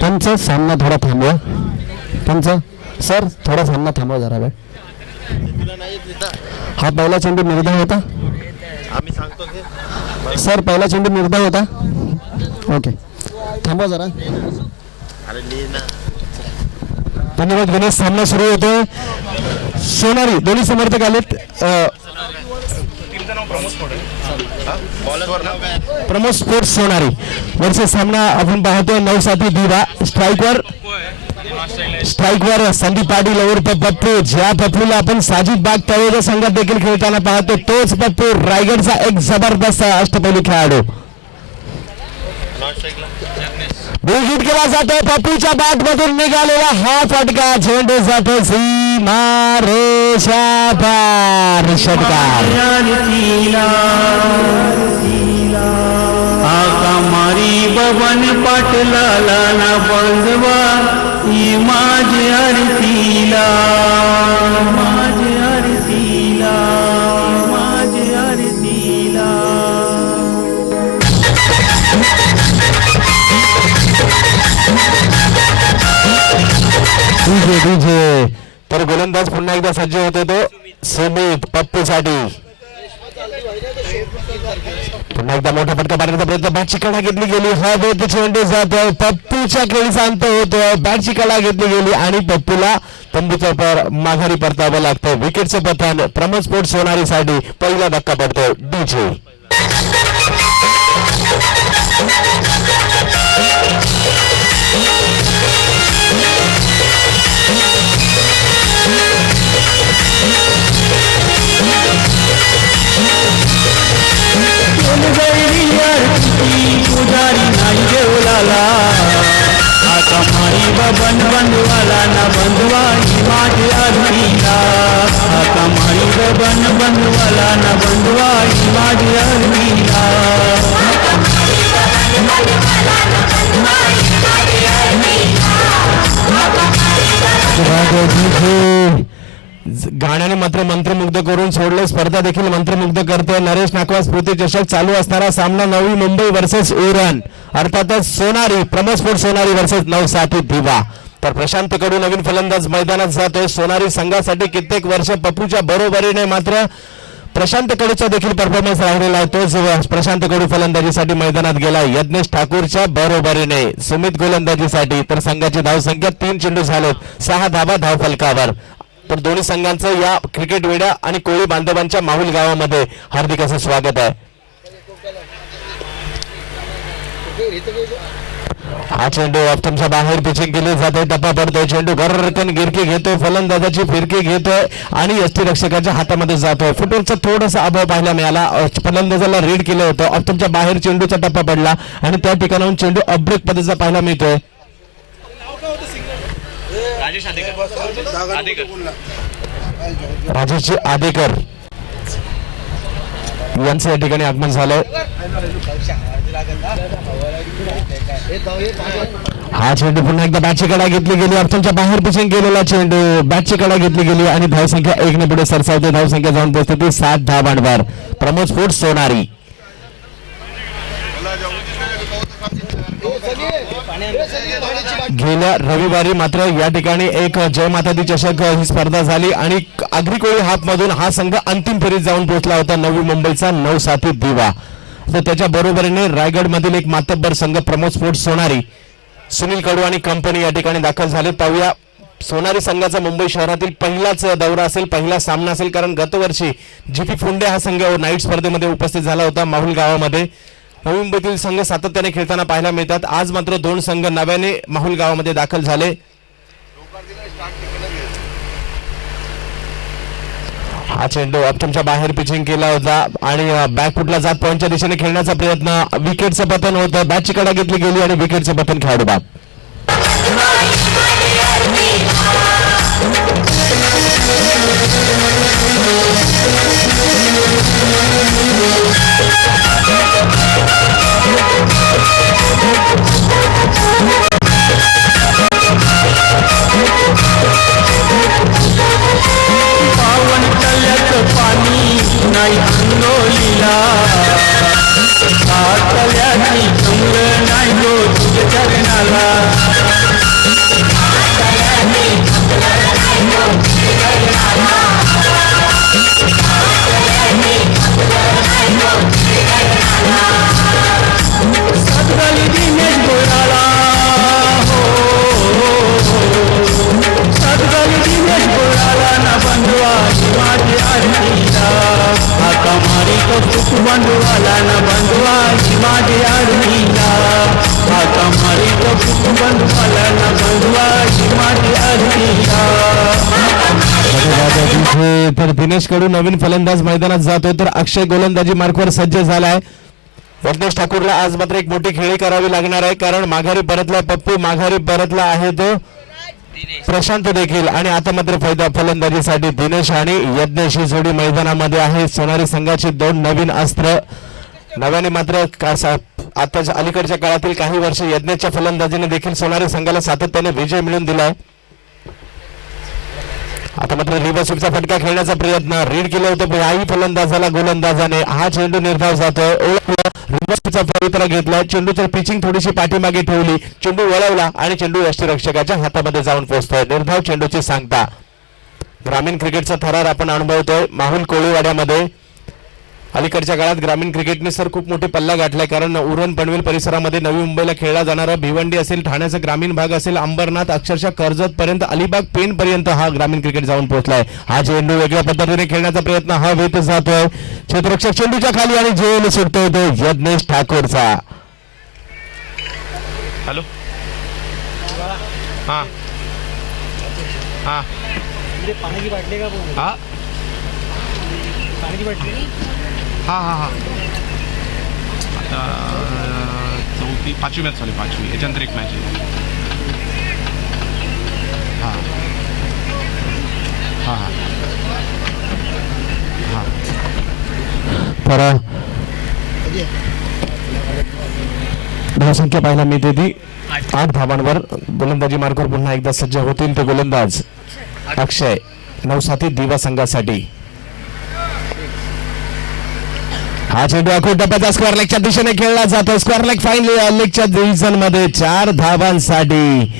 त्यांचा सामना थोडा थांबवा. त्यांचा सर थोडा सामना थांबवा जरा वेळ. हा पहिला चेंडू निर्धाव होता. आम्ही सांगतो सर पहिला चेंडू निर्धाव होता. ओके थांबवा जरा. धन्यवाद गणेश. सामना सुरू होतोय. सोनारी दोन्ही समर्थक आलेत. प्रमोद स्पोर्ट्स सोनारी वरचा सामना आपण पाहतोय. 9-7 दिवा. स्ट्राईकवर संदीप पाटील और पप्पू. ज्या पप्पूला आपण साजिद बाग तळेजा संघात देखील खेळताना पाहतो तोच पप्पू रायगडचा एक जबरदस्त अष्टपैलू खेळाडू. हिट केला जातोय. पप्पूच्या बॅट मधून निघालेला हा फटका. झेंडू जातो सीमारेषा पार. षटकार मारी बबन पाटलाला ना बंधवा ही माझी आरतीला माझी आरतीला माझी आरतीला. डीजे तर गोलंदाज पुन्हा एकदा सज्ज होते तो सुमित पप्पूसाठी. पुन्हा एकदा मोठा फटका मारण्याचा प्रयत्न. बॅटची कडा घेतली गेली. हा वेळ चेंडू जातोय. पप्पूच्या खेळीचा अंत होतोय. बॅटची कडा घेतली गेली आणि पप्पूला तंबूचा माघारी परतावं लागतं. विकेटचं पतन प्रमोद स्पोर्ट्स सोनारीसाठी. पहिला धक्का पडतो डीजे. पुजारी नाही देवलाला आता मारी बबन बंधवाला ना बंधवा ही माझी आरतीला. आता मारी बबन बंधवाला ना बंधवा ही माझी आरतीला. गाण्याने मात्र मंत्रमुग्ध करून सोडले. स्पर्धा देखील मंत्रमुग्ध करते. नरेश नाकवा स्मृती चषक चालू असणारा सामना नवी मुंबई वर्सेस उरण. अर्थातच सोनारी प्रमोद स्पोर्ट्स सोनारी वर्सेस 9-7 दिवा. तर प्रशांत कडू नवीन फलंदाज मैदानात जातोय. सोनारी संघासाठी कित्येक वर्ष पप्पूच्या बरोबरीने मात्र प्रशांत कडूचा देखील परफॉर्मन्स राहिलेला आहे. तोच प्रशांत कडू फलंदाजीसाठी मैदानात गेला. यज्ञेश ठाकूरच्या बरोबरीने सुमित गोलंदाजीसाठी. तर संघाची धावसंख्या 3 चेंडू झालेत. 6 धावा धावफलकावर. तर दोन्ही संघांचं या क्रिकेट वेड्या आणि कोळी बांधवांच्या माहुल गावामध्ये हार्दिक असं स्वागत आहे. हा चेंडू ऑप्टमच्या बाहेर पिचिंग केली जाते. टप्पा पडतोय. चेंडू घरकन गिरकी घेतोय. फलंदाजाची फिरकी घेतोय आणि यष्टीरक्षकाच्या हातामध्ये जातोय. फुटबॉलचा थोडासा अभाव पाहायला मिळाला. फलंदाजाला रीड केलं होतं. ऑप्टमच्या बाहेर चेंडूचा टप्पा पडला आणि त्या ठिकाणाहून चेंडू अब्रेक पद्धतीचा पाहायला मिळतोय. राजेश आदेकर यांचं या ठिकाणी आगमन झालंय. हा चेंडू पुन्हा एकदा बॅटची कडा घेतली गेली. ऑप्शनच्या बाहेर पिचिंग केलेला चेंडू. बॅटची कडा घेतली गेली आणि धावसंख्या 1 ने पुढे सरसावते. धावसंख्या जाऊन पोहोचते ती 7 धावांवर. प्रमोद स्पोर्ट्स सोनारी. गेल्या रविवारी मात्र या ठिकाणी एक जय माता दी चषक ही स्पर्धा झाली आणि आगरी कोळी हाफ मधून हा संघ अंतिम फेरीत जाऊन पोहोचला होता. नवी मुंबईचा 9-7 दिवा. तर त्याच्या बरोबरीने रायगड मधील एक मातब्बर संघ प्रमोद स्पोर्ट्स सोनारी सुनील कडू आणि कंपनी या ठिकाणी दाखल झाले. पाहूया सोनारी संघाचा मुंबई शहरातील पहिलाच दौरा असेल, पहिला सामना असेल. कारण गतवर्षी जीपी फुंडे हा संघ नाईट स्पर्धेमध्ये उपस्थित झाला होता माहुल गावामध्ये. नवी मुंबईतील संघ सातत्याने खेळताना पाहायला मिळतात. आज मात्र 2 संघ नव्याने माहुल गावामध्ये दाखल झाले. हा चेंडू ऑप्टमच्या बाहेर पिचिंग केला होता आणि बॅकफुटला जात पॉइंटच्या दिशेने खेळण्याचा प्रयत्न. विकेटचं पतन होतं. बॅटची कडा घेतली गेली आणि विकेटचं पतन खेळाडू बाद. नाही अंगोलीला तल्याची चंद्र नाही गो तुझे चरणाला सदगली दिनेश गोळाला हो सदगली दिनेश गोळाला ना बंधुआ माझी आरतीला हाका मारी कौतुक बंधुआला ना बंधुआ माझी आरतीला हाका मारी कौतुक बंधुआला ना बंधुआ माझी आरतीला इथे तर दिनेश कडू नवीन फलंदाज मैदानात जातोय तर अक्षय गोलंदाजी मार्कवर सज्ज झालाय. यज्ञेश ठाकूरला आज मात्र एक मोठी खेळी करावी लागणार आहे कारण माघारी परतला पप्पू माघारी परतला आहे तो प्रशांत देखील आणि आता मात्र फायदा फलंदाजीसाठी दिनेश आणि यज्ञेश ही जोडी मैदानामध्ये आहे. सोनारी संघाची दोन नवीन अस्त्र नव्याने मात्र आताच्या अलीकडच्या काळातील काही वर्ष यज्ञेशच्या फलंदाजीने देखील सोनारी संघाला सातत्याने विजय मिळवून दिलाय. आता मात्र रिव्हर्स स्वीपचा फटका खेळण्याचा प्रयत्न रीड केलं होतं याही फलंदाजाला गोलंदाजाने हा चेंडू निर्धाव जातोय रिव्हर्स स्वीपचा पवित्रा घेतलाय. चेंडूची पिचिंग थोडीशी पाठीमागे ठेवली चेंडू वळवला आणि चेंडू यष्टीरक्षकाच्या हातामध्ये जाऊन पोहोचतोय. निर्धाव चेंडूची सांगता ग्रामीण क्रिकेटचा थरार आपण अनुभवतोय माहुल कोळीवाड्यामध्ये. अलीकडच्या काळात ग्रामीण क्रिकेटने सर खूप मोठे पल्ला गाठलाय कारण उरण पनवेल परिसरामध्ये नवी मुंबईला खेळला जाणारा भिवंडी असेल ठाण्याचा ग्रामीण भाग असेल अंबरनाथ अक्षरशः कर्जत पर्यंत अलिबाग पेण पर्यंत हा ग्रामीण क्रिकेट जाऊन पोहोचलाय. हा चेंडू वेगळ्या पद्धतीने खेळण्याचा प्रयत्न हा वेत जातोय क्षेत्ररक्षक चेंडूच्या खाली आणि झेल सुटतोय तो यज्ञेश ठाकूरचा. हॅलो हां हां पाणी की बाटली का हां पाणी की बाटली हां हां हां आता पाचवी मॅच झाली पाचवी याच्यानंतर एक मॅच आहे. हां हां हां तर धावसंख्या पाहायला मिळते ती 8 धावांवर. गोलंदाजी मार्कवर पुन्हा एकदा सज्ज होतील ते गोलंदाज अक्षय नवसाथी दिवा संघासाठी. हा चेंडू अखोट टप्प्याचा स्क्वेअर लेगच्या दिशेने खेळला जातो. स्क्वेअर लेग फाईनल लेगच्या डिव्हिजन मध्ये 4 धावांसाठी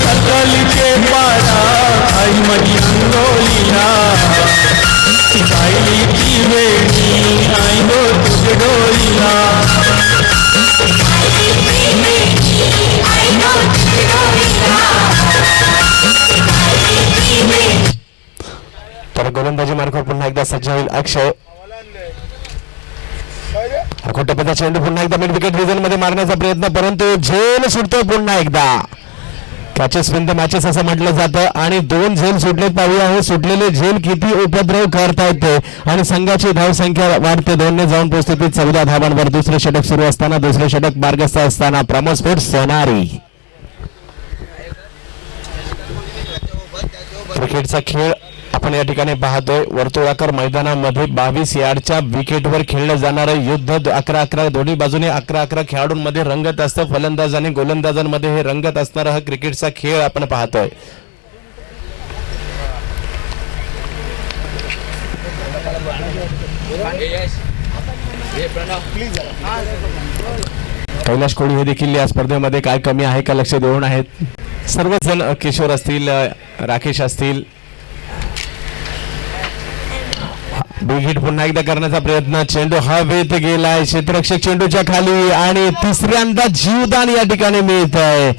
सकल के पारा आई मनी अंगोलीला सिपाही की वेणी आई गो तुझ डोलीला तर गोलंदाजी मार्कवर पुन्हा एकदा सज्ज होईल अक्षय. अखोट टप्प्याचा चेंडू पुन्हा एकदा मिड विकेट रिजन मध्ये मारण्याचा प्रयत्न परंतु झेल सुटतोय पुन्हा एकदा. कॅचेस विन द मॅचेस असं म्हटलं जातं आणि 2 झेल सुटलेत. पाहूया हे सुटलेले झेल किती उपद्रव करतायत ते आणि संघाची धावसंख्या वाढते 2 ने जाऊन पोहोचते ती 14 धावांवर. दुसरे षटक सुरू असताना दुसरे षटक मार्गस्थ असताना प्रमोद स्पोर्ट्स सोनारी. क्रिकेटचा खेळ आपण या ठिकाणी पाहतोय वर्तुळाकार मैदानामध्ये 22 यार्डच्या विकेटवर खेळलं जाणारं युद्ध 11-11 दोन्ही बाजूने 11-11 खेळाडूंमध्ये रंगत असतं. फलंदाज आणि गोलंदाजांमध्ये हे रंगत असणारा हा क्रिकेटचा खेळ आपण पाहतोय. कैलाश कोळी हे देखील या स्पर्धेमध्ये काय कमी आहे का लक्ष देऊन आहेत. सर्वच जण किशोर असतील राकेश असतील. बिग हिट पुन्हा एकदा करण्याचा प्रयत्न चेंडू हवेत गेलाय क्षेत्ररक्षक चेंडूच्या खाली आणि तिसऱ्यांदा जीवदान या ठिकाणी मिळत आहे.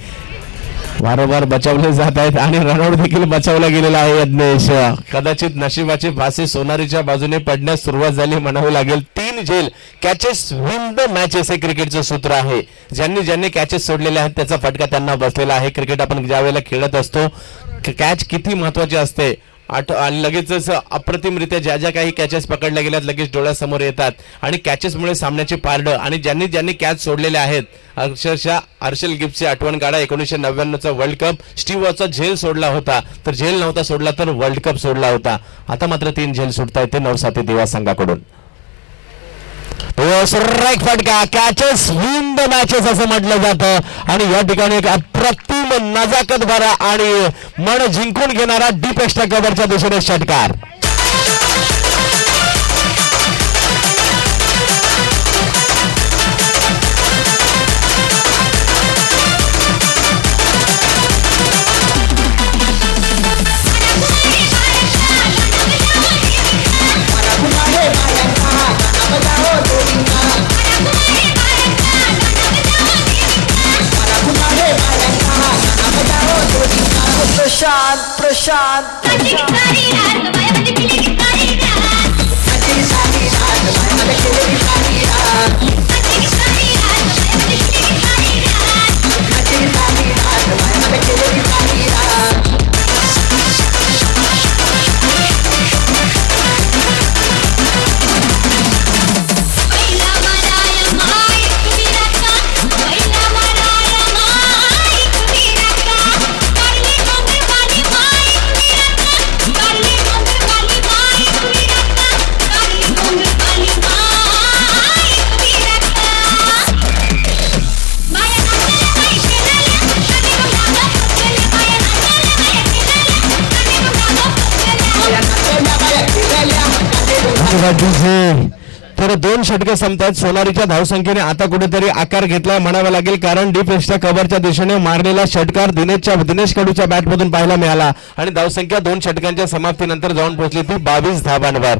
वारंवार बचावले जात आहेत आणि रनआउट देखील बचावला गेलेला आहे. यज्ञेश कदाचित नशिबाची फासे सोनारीच्या बाजूने पडण्यास सुरुवात झाली म्हणावं लागेल. 3 झेल कॅचेस विन द मॅचेस हे क्रिकेटचं सूत्र आहे. ज्यांनी कॅचेस सोडलेले आहेत त्याचा फटका त्यांना बसलेला आहे. क्रिकेट आपण ज्या वेळेला खेळत असतो कॅच किती महत्वाची असते आणि लगेचच अप्रतिमरित्या ज्या ज्या काही कॅचेस पकडल्या गेल्यात लगेच डोळ्यासमोर येतात आणि कॅचेसमुळे सामन्याची पारडं आणि ज्यांनी ज्यांनी कॅच सोडलेले आहेत अक्षरशः हर्षल गिफ्टची आठवण काढा. 1999चा वर्ल्ड कप स्टीव्ह वॉचा झेल सोडला होता तर झेल नव्हता सोडला तर वर्ल्ड कप सोडला होता. आता मात्र 3 झेल सुटता येते नवसाती दिवा संघाकडून. स्ट्राईक फटका कॅचेस विन द मॅचेस असं म्हटलं जातं आणि या ठिकाणी एक अप्रतिम नजाकत भरा आणि मन जिंकून घेणारा डीप एक्स्ट्रा कव्हरच्या दिशेने षटकार. प्रशांत तर 2 षटके संपतात. सोनारीच्या धावसंख्येने आता कुठेतरी आकार घेतलाय म्हणावं लागेल कारण डीप एक्स्ट्रा कव्हरच्या दिशेने मारलेला षटकार दिनेश कडूच्या बॅटमधून पाहायला मिळाला आणि धावसंख्या 2 षटकांच्या समाप्तीनंतर जाऊन पोहोचली ती 22 धावांवर.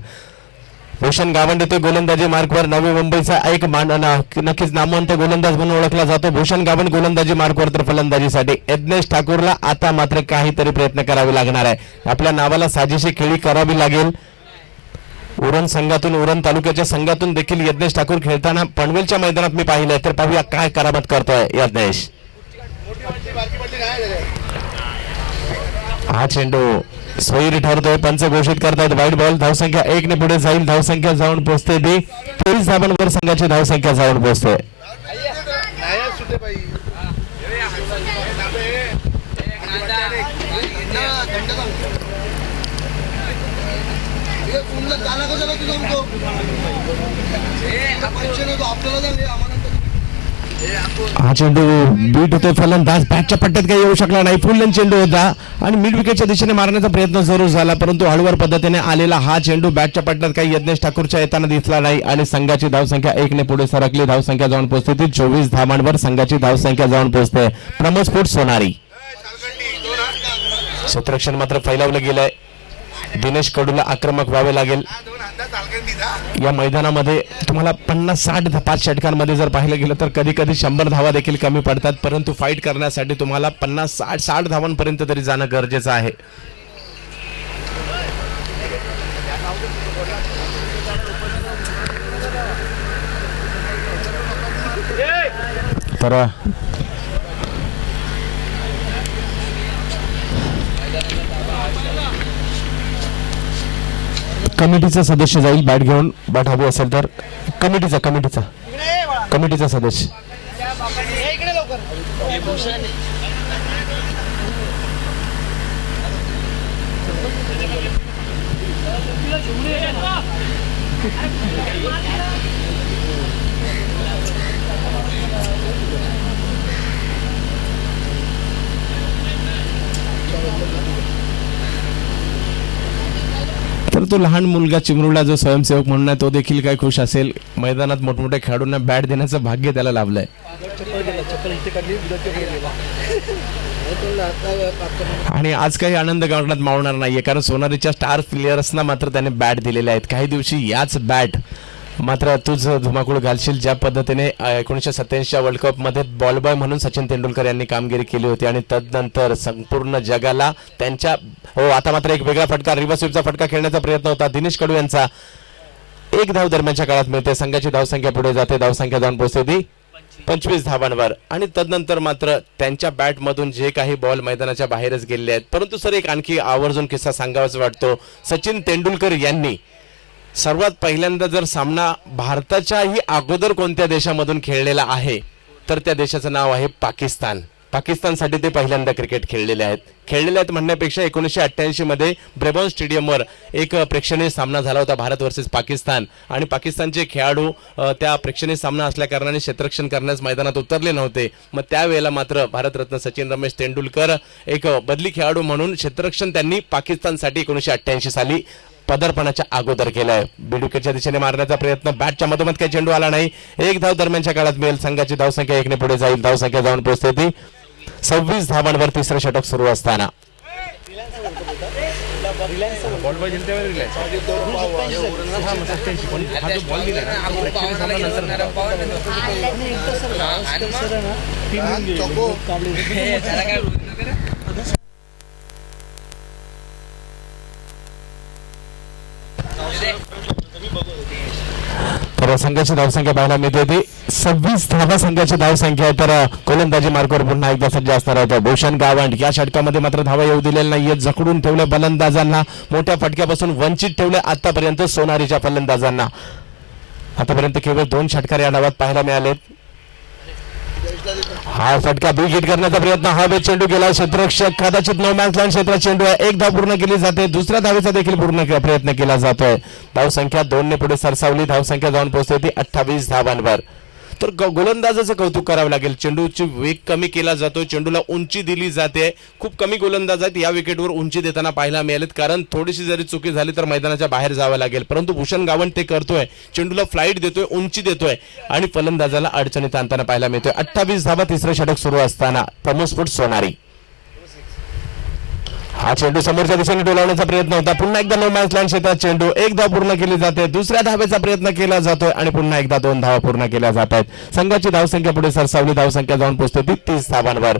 भूषण गावंडे ते गोलंदाजी मार्कवर नवी मुंबईचा एक नक्कीच नामवंत गोलंदाज म्हणून ओळखला जातो. भूषण गावंडे गोलंदाजी मार्कवर तर फलंदाजीसाठी यज्ञेश ठाकूरला आता मात्र काहीतरी प्रयत्न करावे लागणार आहे. आपल्या नावाला साजेशी खेळी करावी लागेल. उरण संघातून उरण तालुक्याच्या संघातून देखील यज्ञेश ठाकूर खेळताना पनवेलच्या मैदानात मी पाहिलंय तर पाहूया काय करामत करतोय यज्ञेश. हा चेंडू सोयीरी ठरतोय. पंच घोषित करतायत वाईट बॉल. धावसंख्या 1 ने पुढे जाईल. धावसंख्या जाऊन पोहोचते ती 23 धावांवर संघाची धावसंख्या जाऊन पोहोचते. हा चेंडू बीट होतोय. फलंदाज बॅटच्या पट्ट्यात काही येऊ शकला नाही. फुल लेंथ चेंडू होता आणि मिड विकेटच्या दिशेने मारण्याचा प्रयत्न जरूर झाला परंतु हळूवार पद्धतीने आलेला हा चेंडू बॅटच्या पट्ट्यात काही यज्ञेश ठाकूरच्या येताना दिसला नाही आणि संघाची धावसंख्या 1 ने पुढे सरकली. धावसंख्या जाऊन पोहोचते ती 24 धावांवर संघाची धावसंख्या जाऊन पोहोचते. प्रमोद स्पोर्ट्स सोनारी. क्षेत्ररक्षण मात्र फैलावलं गेलंय. दिनेश कडूला आक्रमक व्हावे लागेल. या मैदानामध्ये तुम्हाला 50-60 5 षटकांमध्ये जर पाहिलं गेलं तर कधी कधी 100 धावा देखील कमी पडतात परंतु फाईट करण्यासाठी तुम्हाला 50-60 धावांपर्यंत तरी जाणं गरजेचं आहे. तर कमिटीचा सदस्य जाईल बॅट घेऊन. बॅट हवी असेल तर कमिटीचा सदस्य. तर तो लहान मुलगा चिमरुला जो स्वयंसेवक म्हणून आहे तो देखील काय खुश असेल. मैदानात मोठमोठ्या खेळाडूंना बॅट देण्याचं भाग्य त्याला लाभलंय. आणि आज काही आनंद गावण्यात मावणार नाहीये कारण सोनारीच्या स्टार प्लेयर्सना मात्र त्याने बॅट दिलेले आहेत. काही दिवशी याच बॅट मात्र तूच धुमाकूळ घालशील ज्या पद्धतीने 1987च्या वर्ल्ड कप मध्ये बॉल बॉय म्हणून सचिन तेंडुलकर यांनी कामगिरी केली होती आणि तदनंतर संपूर्ण जगाला त्यांच्या आता मात्र एक वेगळा फटका रिव्हर्स स्वीपचा फटका खेळण्याचा प्रयत्न होता दिनेश कडू यांचा. 1 धाव दरम्यानच्या काळात मिळते. संघाची धावसंख्या पुढे जाते. धावसंख्या जाऊन पोहोचते ती 25 धावांवर. आणि तदनंतर मात्र त्यांच्या बॅटमधून जे काही बॉल मैदानाच्या बाहेरच गेलेले आहेत. परंतु सर एक आणखी आवर्जून किस्सा सांगावाचा वाटतो. सचिन तेंडुलकर यांनी सर्वात पहिल्यांदा जर सामना भारताच्याही अगोदर कोणत्या देशामधून खेळलेला आहे तर त्या देशाचं नाव आहे पाकिस्तान. पाकिस्तानसाठी ते पहिल्यांदा क्रिकेट खेळलेले आहेत म्हणण्यापेक्षा 1988 मध्ये ब्रेबॉर्न स्टेडियमवर एक प्रेक्षणीय सामना झाला होता, भारत वर्सेस पाकिस्तान. आणि पाकिस्तानचे खेळाडू त्या प्रेक्षणीय सामना असल्या कारणाने क्षेत्ररक्षण करण्यास मैदानात उतरले नव्हते. मग त्यावेळेला मात्र भारतरत्न सचिन रमेश तेंडुलकर एक बदली खेळाडू म्हणून क्षेत्ररक्षण त्यांनी पाकिस्तानसाठी 1988 साली पदार्पणाच्या अगोदर केलाय. बिडुकेच्या दिशेने मारण्याचा प्रयत्न, बॅटच्या मधोमध काही चेंडू आला नाही. एक धाव दरम्यानच्या काळात मिळेल. संघाची धावसंख्या 1 ने पुढे जाईल. धावसंख्या जाऊन पोहोचते ती 26 धावांवर तिसरं षटक सुरू असताना. तर संघाची धावसंख्या पाहायला मिळते ती 26 धावा संघाची धावसंख्या आहे. तर गोलंदाजी मार्गावर पुन्हा एकदा सज्ज असणार आहे भूषण गावंड. या षटकामध्ये मात्र धावा येऊ दिलेल्या नाहीये. जखडून ठेवले फलंदाजांना, मोठ्या फटक्यापासून वंचित ठेवले आतापर्यंत सोनारीच्या फलंदाजांना. आतापर्यंत केवळ 2 षटकार या डावात पाहायला मिळालेत. हा फटका बिग हिट करण्याचा प्रयत्न, हवेत चेंडू गेला. क्षेत्ररक्षक कदाचित नो मॅन्स लँड क्षेत्रात चेंडू आहे. एक धाव पूर्ण केली जाते. दुसऱ्या धावेचा देखील प्रयत्न केला जातोय. धावसंख्या 2 ने पुढे सरसावली. धावसंख्या जाऊन पोहोचते ती 28 धावांवर. तर गोलंदाजाचं कौतुक करावं लागेल. चेंडूची वेग कमी केला जातो, चेंडूला उंची दिली जाते. खूप कमी गोलंदाज आहेत या विकेटवर उंची देताना पाहायला मिळालेत, कारण थोडीशी जरी चुकी झाली तर मैदानाच्या बाहेर जावं लागेल. परंतु भूषण गावंड ते करतोय, चेंडूला फ्लाईट देतोय, उंची देतोय आणि फलंदाजाला अडचणीत आणताना पाहायला मिळतोय. 28 धावा तिसरं षटक सुरू असताना. प्रमोद स्पोर्ट्स सोनारी. हा चेंडू समोरच्या दिशेने डोलावण्याचा प्रयत्न होता. पुन्हा एकदा नो मॅन्स लँड क्षेत्रात चेंडू. एक धाव पूर्ण केली जाते. दुसऱ्या धावेचा प्रयत्न केला जातोय आणि पुन्हा एकदा 2 धावा पूर्ण केल्या जात आहेत. संघाची धावसंख्या पुढे सरसावली. धावसंख्या जाऊन पोहोचते ती 30 धावांवर.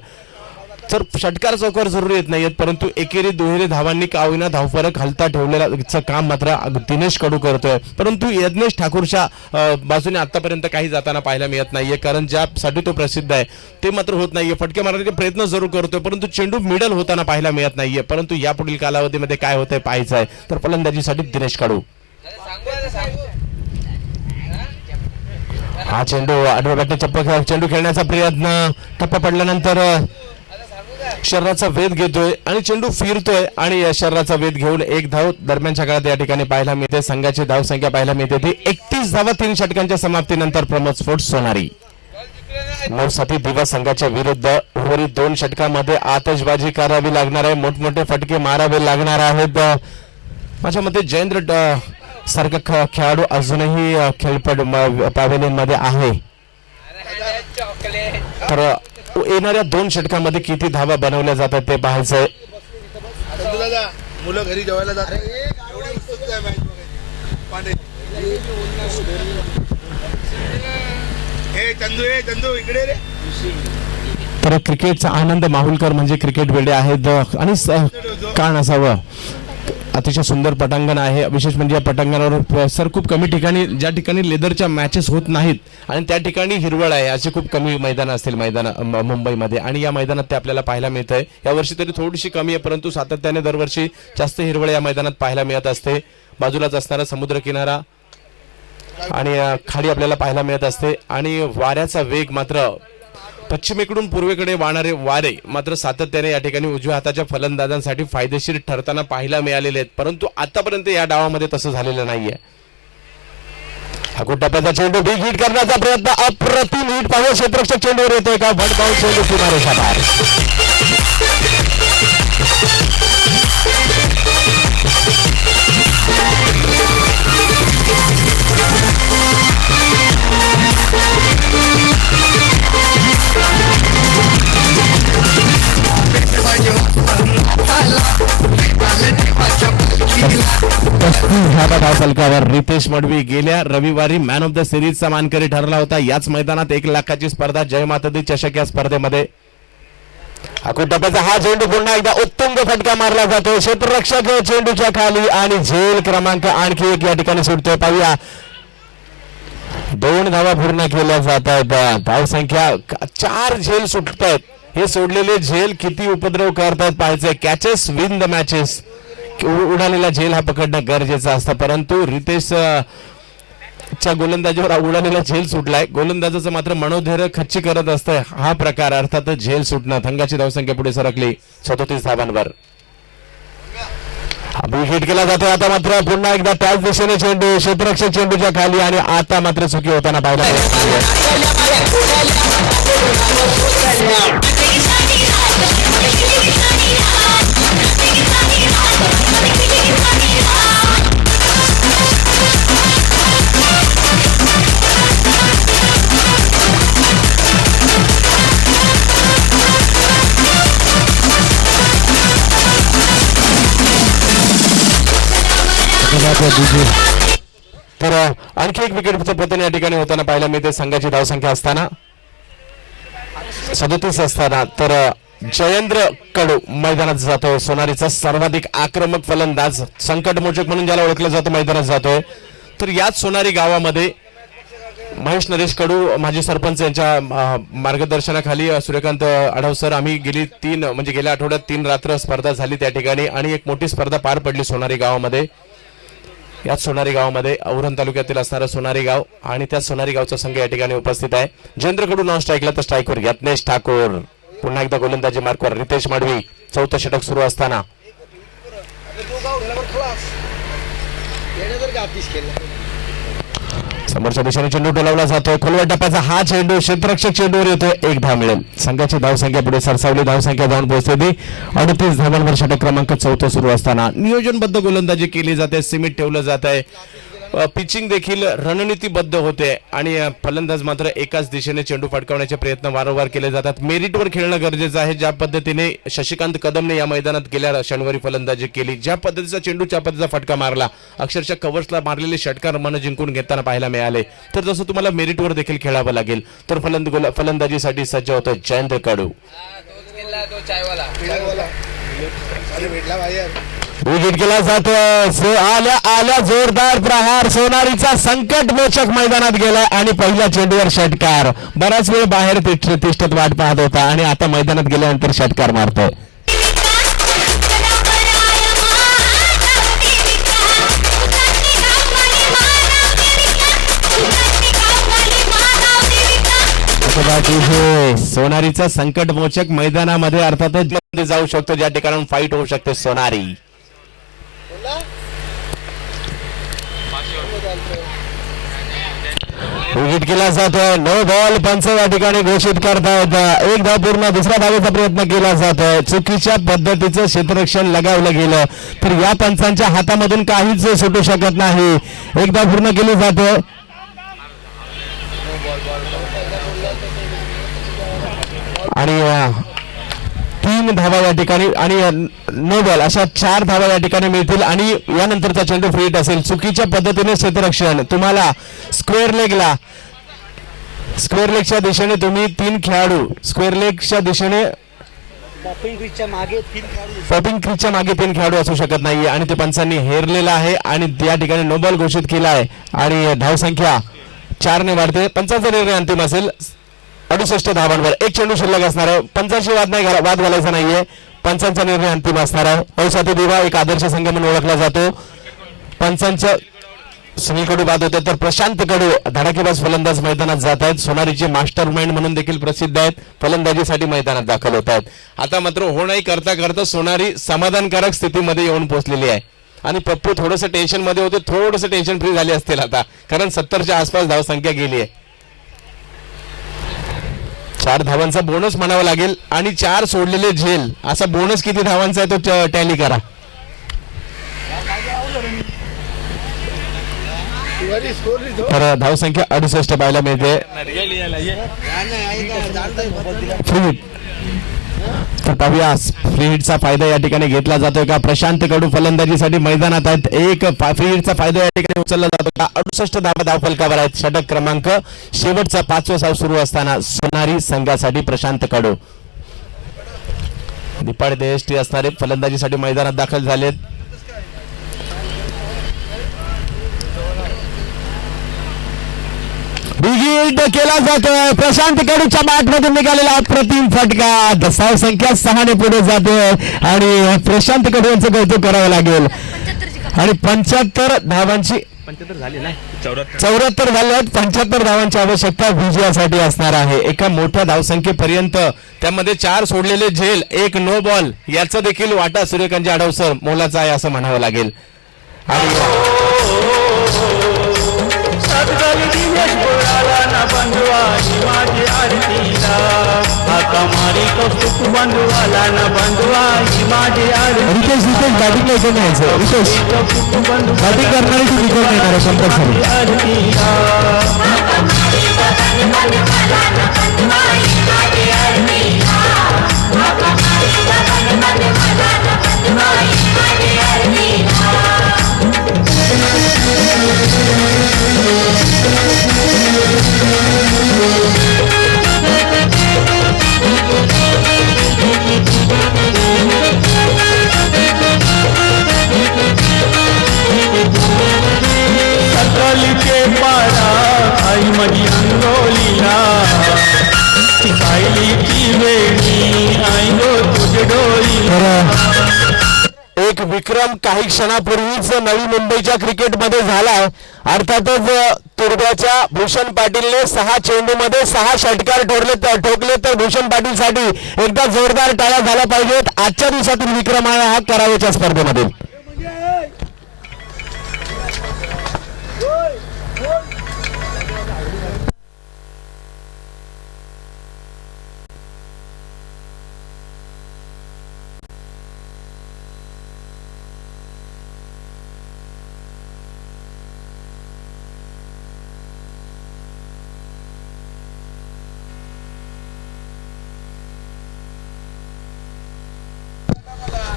तर षटकार चौकार जरुरी येत नाहीयेत, परंतु एकेरी दुहेरी धावांनी का होईना धावफरक हलता ठेवलेलं काम मात्र दिनेश कडू करतोय. परंतु यज्ञेश ठाकूरच्या बाजूने आतापर्यंत काही जाताना पाहायला मिळत नाहीये, कारण ज्यासाठी तो प्रसिद्ध आहे ते मात्र होत नाहीये. फटके मारण्याचे प्रयत्न जरूर करतोय, परंतु चेंडू मिडल होताना पाहायला मिळत नाहीये. परंतु यापुढील कालावधीमध्ये काय होतंय पाहायचं आहे. तर फलंदाजीसाठी दिनेश कडू. हा चेंडू आडव्या बॅटने चप्पा चेंडू खेळण्याचा प्रयत्न, टप्पा पडल्यानंतर शरीराचा वेध घेतोय आणि चेंडू फिरतोय आणि या शरीराचा वेध घेऊन एक धाव दरम्यानच्या काळात या ठिकाणी पाहायला मिळते. संघाची धावसंख्या पाहायला मिळते ती 31 धावा 3 षटकांच्या समाप्तीनंतर. प्रमोद स्पोर्ट्स सोनारी. 9 दिवस संघाच्या विरुद्ध उर्वरित 2 षटकामध्ये आतषबाजी करावी लागणार आहे, मोठमोठे फटके मारावे लागणार आहेत. माझ्या मते जयेंद्र सारखा खेळाडू अजूनही खेळपट पॅव्हेलियन मध्ये आहे. तर येणाऱ्या 2 षटकामध्ये किती धावा बनवल्या जातात ते पाहायचंय. मुलं घरी जेवायला जातात. तर क्रिकेटचा आनंद माहुलकर म्हणजे क्रिकेट वेडे आहेत आणि का नसावं. अतिशय सुंदर पटांगण आहे. विशेष म्हणजे या पटांगणावर सर खूप कमी ठिकाणी, ज्या ठिकाणी लेदरच्या मॅचेस होत नाहीत आणि त्या ठिकाणी हिरवळ आहे, असे खूप कमी मैदान असतील मुंबईमध्ये, आणि या मैदानात ते आपल्याला पाहायला मिळत आहे. यावर्षी तरी थोडीशी कमी आहे, परंतु सातत्याने दरवर्षी जास्त हिरवळ या मैदानात पाहायला मिळत असते. बाजूलाच असणारा समुद्र किनारा आणि खाडी आपल्याला पाहायला मिळत असते. आणि वाऱ्याचा वेग मात्र पश्चिमेकडून पूर्वेकडे वाहणारे वारे मात्र सातत्याने या ठिकाणी उजव्या हाताच्या फलंदाजांसाठी फायदेशीर ठरताना पाहायला मिळालेले आहेत, परंतु आतापर्यंत या डावामध्ये तसं झालेलं नाहीये. टप्प्याचा चेंडू बिग हिट करण्याचा प्रयत्न, अप्रतिम हिट पाहून क्षेत्ररक्षक चेंडूवर येतोय का, भडकावून चेंडू सीमारेषा पार. फलकावर रितेश मडवी गेल्या रविवारी मॅन ऑफ द सिरीजचा मानकरी ठरला होता. याच मैदानात 1 लाखाची स्पर्धा जय माता दी चषक या स्पर्धेमध्ये. टप्प्याचा हा चेंडू पुन्हा एकदा उत्तुंग फटका मारला जातो. क्षेत्ररक्षक चेंडूच्या खाली आणि झेल क्रमांक आणखी 1 या ठिकाणी सुटतोय. पाहूया 2 धावा पूर्ण केल्या जात आहेत. धावसंख्या 4 झेल सुटत आहेत. हे सोडलेले झेल किती उपद्रव करतात पाहायचंय. Catches win the matches. उडालेला झेल हा पकडणं गरजेचं असतं, परंतु रितेश च्या गोलंदाजीवर उडालेला झेल सुटलाय. गोलंदाजाचं मात्र मनोधैर्य खच्ची करत असतंय हा प्रकार, अर्थातच झेल सुटणं. संघाची धावसंख्या पुढे सरकली 37 धावांवर. हिट केला जातो. आता मात्र पुन्हा एकदा त्याच दिशेने चेंडू क्षेत्ररक्षक चेंडूच्या खाली आणि आता मात्र चुकी होताना पाहायला तर आणखी एक विकेटचं पतन या ठिकाणी होताना पाहायला मिळते. संघाची धावसंख्या असताना 37 असताना तर जयेंद्र कडू मैदानात जातोय. सोनारीचा सर्वाधिक आक्रमक फलंदाज, संकटमोचक म्हणून ज्याला ओळखलं जातं, मैदानात जातोय. तर याच सोनारी गावामध्ये महेश नरेश कडू माजी सरपंच यांच्या मार्गदर्शनाखाली सूर्यकांत आढाव सर आम्ही गेल्या आठवड्यात 3 रात्र स्पर्धा झाली त्या ठिकाणी आणि एक मोठी स्पर्धा पार पडली सोनारी गावामध्ये. याच सोनारी गावामध्ये औरण तालुक्यातील असणारं सोनारी गाव आणि त्या सोनारी गावचा संघ या ठिकाणी उपस्थित आहे. जयेंद्र कडू नॉन स्ट्राईकला, तर स्ट्राईकवर यत्नेश ठाकूर. पुन्हा एकदा गोलंदाजी मार्कवर रितेश माडवी. 4थं षटक सुरू असताना समोरच्या दिशेने चेंडू टोलावला जातोय. खोलवर टप्प्याचा हा चेंडू क्षेत्ररक्षक चेंडूवर येतोय. 1 धाव मिळेल. संघाची धावसंख्या पुढे सरसावली. धावसंख्या जाऊन पोहोचते 38 धावांवर. षटक क्रमांक 4 सुरू असताना नियोजनबद्ध गोलंदाजी केली जाते. सिमिट ठेवलं जात आहे. पिचिंग देखील रणनीतीबद्ध होते आणि फलंदाज मात्र एकाच दिशेने चेंडू फटकावण्याचे प्रयत्न वारंवार केले जातात. मेरिटवर खेळणं गरजेचं आहे. ज्या पद्धतीने शशिकांत कदमने या मैदानात गेल्या शनिवारी फलंदाजी केली, ज्या पद्धतीचा चेंडू ज्या पद्धतीचा फटका मारला, अक्षरशः कव्हर्सला मारलेले षटकार मन जिंकून घेताना पाहायला मिळाले. तर तसं तुम्हाला मेरिटवर देखील खेळावं लागेल. तर फलंदाजीसाठी सज्ज होतो जयेंद्र कडू. विकेट केला जातो. आल्या जोरदार प्रहार. सोनारीचा संकटमोचक मैदानात गेलाय आणि पहिल्या चेंडूवर षटकार. बराच वेळ बाहेर तिष्ठत वाट पाहत होता आणि आता मैदानात गेल्यानंतर षटकार मारतोय. सोनारीचा संकटमोचक मैदानामध्ये अर्थातच जाऊ शकतो, ज्या ठिकाणी फाईट होऊ शकते. सोनारी विकेट केला जातोय. No ball. पंच या ठिकाणी घोषित करतायत. 1 धाव पूर्ण. दुसऱ्या धावेचा प्रयत्न केला जातोय. चुकीच्या पद्धतीचं क्षेत्ररक्षण लगावलं गेलं तर या पंचांच्या हातामधून काहीच सुटू शकत नाही. 1 धाव पूर्ण केली जाते आणि 3 धावा या ठिकाणी आणि नो बॉल अशा 4 धावा या ठिकाणी मिळतील आणि यानंतरचा चेंडू फ्री हिट असेल. चुकीच्या पद्धतीने क्षेत्ररक्षण. तुम्हाला स्क्वेअर लेगच्या दिशेने तुम्ही 3 खेळाडू स्क्वेअर लेगच्या दिशेने पॉपिंग क्रीजच्या मागे 3 खेळाडू असू शकत नाहीये आणि ते पंचांनी हेरलेला आहे आणि या ठिकाणी नो बॉल घोषित केला आहे आणि धावसंख्या 4 ने वाढते. पंचांचा निर्णय अंतिम असेल 68 धावांवर. 1 चेंडू शिल्लक असणार आहे. पंचांशी वाद घालायचा नाहीये. पंचांचा निर्णय अंतिम असणार आहे. औसाती दिवा एक आदर्श संघ म्हणून ओळखला जातो. पंचांचं सुनील कडू बाद होते तर प्रशांत कडू धडाकेबाज फलंदाज मैदानात जात आहेत. सोनारीचे मास्टर माइंड म्हणून देखील प्रसिद्ध आहेत. फलंदाजीसाठी मैदानात दाखल होत आहेत. आता मात्र हो नाही करता करता सोनारी समाधानकारक स्थितीमध्ये येऊन पोहोचलेली आहे आणि पप्पू थोडंसं टेन्शन मध्ये होते. थोडंसं टेन्शन फ्री झाले असतील आता, कारण 70च्या आसपास धावसंख्या गेली आहे. 4 धावांचा बोनस म्हणावा लागेल आणि 4 सोडलेले झेल. असा बोनस किती धावांचा आहे तो टॅली करा. तर धावसंख्या 68 पाहायला मिळते. Free hit. तर पाहूया फ्री हिटचा फायदा या ठिकाणी घेतला जातोय का. प्रशांत कडू फलंदाजीसाठी मैदानात आहेत. 1 फ्री हिटचा फायदा या ठिकाणी उचलला जातो का. 68 धावा धावफलकावर आहेत. षटक क्रमांक शेवटचा 5वा साव सुरू असताना सोनारी संघासाठी प्रशांत कडू. दिपाड देशटी असणारे फलंदाजीसाठी मैदानात दाखल झालेत. होल्ड केला जातोय. प्रशांत कडूच्या बॅट मधून निघालेला अप्रतिम फटका. धाव संख्या 6 पुढे जातोय आणि प्रशांत कडू यांचं कौतुक करावं लागेल. आणि 75 धावांची 74 झाले आहेत. 75 धावांची आवश्यकता विजयासाठी असणार आहे. एका मोठ्या धावसंख्येपर्यंत त्यामध्ये 4 सोडलेले झेल, 1 नो बॉल याचा देखील वाटा सूर्यकांत जाधवसर मोलाचा आहे असं म्हणावं लागेल. आणि सदगल दिनेश बोळाला ना बंधुआ ही माझी आरतीला हाका मारी कौतुक बंधुआला ना बंधुआ ही माझी आरती रितेश बॅटिंगला इकडे न्यायचं. रितेश बॅटिंग करणारी तू विकेट नेणार आहे कंपल्सरी. सकलचे पारा आई माझी अंगोलीला सायलीची वेणी आई गो तुझ डोळी. तर एक विक्रम काही क्षणापूर्वीच नवी मुंबईच्या क्रिकेटमध्ये झालाय. अर्थातच तुर्ब्याच्या भूषण पाटीलने 6 चेंडूमध्ये 6 षटकार ठोकले तर भूषण पाटीलसाठी एकदा जोरदार टाळ्या झाल्या पाहिजेत. आजच्या दिवसातील विक्रम आहे हा करावेच्या स्पर्धेमध्ये.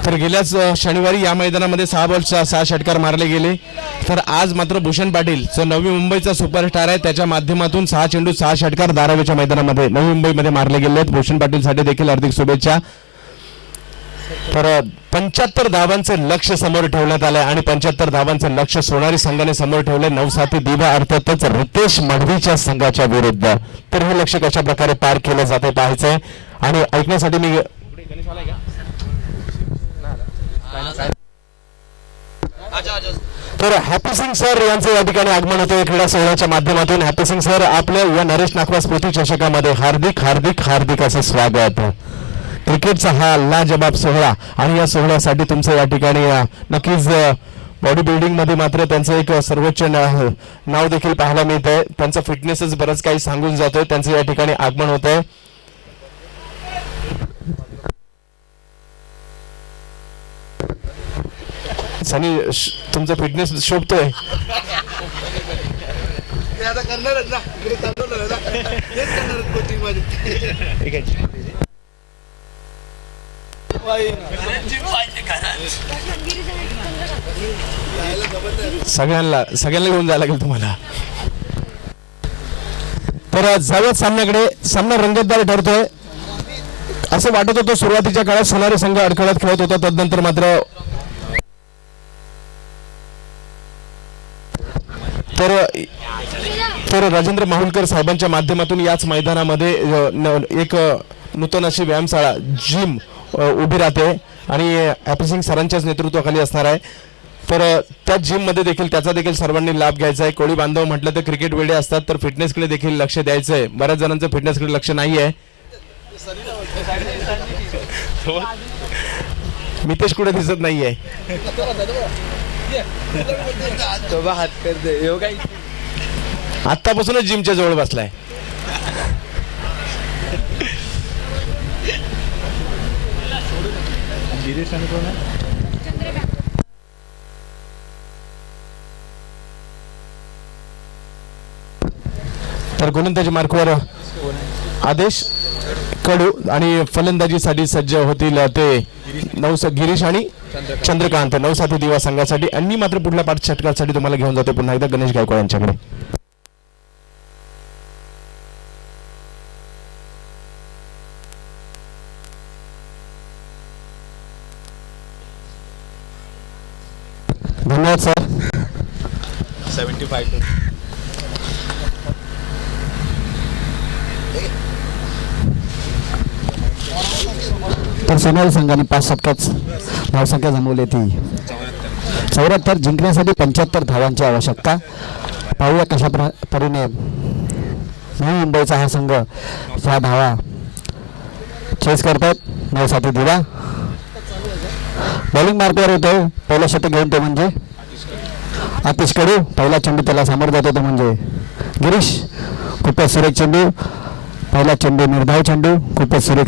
तर गेल्याच शनिवारी या मैदानामध्ये 6 बॉल 6 षटकार मारले गेले. तर आज मात्र भूषण पाटील जो नवी मुंबईचा सुपरस्टार आहे त्याच्या माध्यमातून 6 चेंडू 6 षटकार धारावीच्या मैदानामध्ये नवी मुंबईमध्ये मारले गेले आहेत. भूषण पाटीलसाठी देखील हार्दिक शुभेच्छा. तर 75 धावांचं लक्ष समोर ठेवण्यात आलंय आणि 75 धावांचं लक्ष सोनारी संघाने समोर ठेवलंय. नवसाथी दिवा अर्थातच रितेश मढवीच्या संघाच्या विरुद्ध. तर हे लक्ष कशा प्रकारे पार केलं जाते पाहायचंय. आणि ऐकण्यासाठी मी तर हॅपी सिंग सर यांचं या ठिकाणी आगमन होतं क्रीडा सोहळ्याच्या माध्यमातून. हॅपी सिंग सर आपल्या या नरेश नाखवा स्मृती चषकामध्ये हार्दिक हार्दिक हार्दिक असं स्वागत. क्रिकेटचा हा लाजबाब सोहळा आणि या सोहळ्यासाठी तुमचं या ठिकाणी नक्कीच बॉडी बिल्डिंग मध्ये मात्र त्यांचं एक सर्वोच्च नाव देखील पाहायला मिळत आहे. त्यांचा फिटनेसच बरंच काही सांगून जातोय. त्यांचं या ठिकाणी आगमन होत आहे. सनी तुमचा फिटनेस शोभतोय. सगळ्यांना घेऊन जायला लागेल तुम्हाला. तर जाऊयात सामन्याकडे. सामना रंगतदार ठरतोय असं वाटत होतं. सुरुवातीच्या काळात सोनारी संघ अडखळत खेळत होता. तदनंतर मात्र तर राजेंद्र माहुलकर साहेबांच्या माध्यमातून याच मैदानामध्ये एक नूतन अशी व्यायामशाळा जिम उभी राहते आणि हॅपी सिंग सरांच्याच नेतृत्वाखाली असणार आहे. तर त्या जिम मध्ये देखील त्याचा देखील सर्वांनी लाभ घ्यायचा आहे. कोळी बांधव म्हटलं तर क्रिकेट वेडे असतात तर फिटनेसकडे देखील लक्ष द्यायचं आहे. बऱ्याच जणांचं फिटनेसकडे लक्ष नाही आहे. मितेश कुठे दिसत नाहीये. आतापासूनच जिमच्या जवळ बसलाय. तर गोलंदाजी मार्कवर आदेश कडू आणि फलंदाजीसाठी सज्ज होतील ते गिरीश आणि चंद्रकांत नवसाथी दिवा संघासाठी. आणि मात्र पुढल्या 5 षटकासाठी तुम्हाला घेऊन जातो पुन्हा एकदा गणेश गायकवाड यांच्याकडे. धन्यवाद सर. 75 तर सोनारी संघाने 5 षटकात धावसंख्या जमवली ती 74. जिंकण्यासाठी 75 धावांची आवश्यकता. पाहूया कशा परीने नवी मुंबईचा हा संघ ह्या धावा चेस करतात. 9 साठी दिवा बॉलिंग मार्कवर येतो. पहिला षटक घेऊन तो म्हणजे आतिश कडू. पहिला चेंडू त्याला समोर जातो तो म्हणजे गिरीश. खूपच सुरेख चेंडू. पहिला चेंडू निर्धाव चेंडू. खूपच सुरेख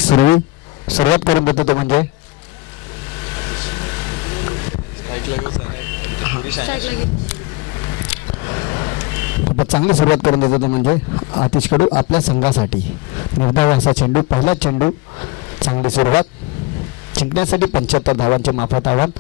सुरुवात करून देतो तो म्हणजे खूपच चांगली सुरुवात करून देतो तो म्हणजे आतिश कडू आपल्या संघासाठी. निर्धाव असा चेंडू. पहिला चेंडू चांगली सुरुवात. जिंकण्यासाठी 75 धावांचे माफत आव्हान.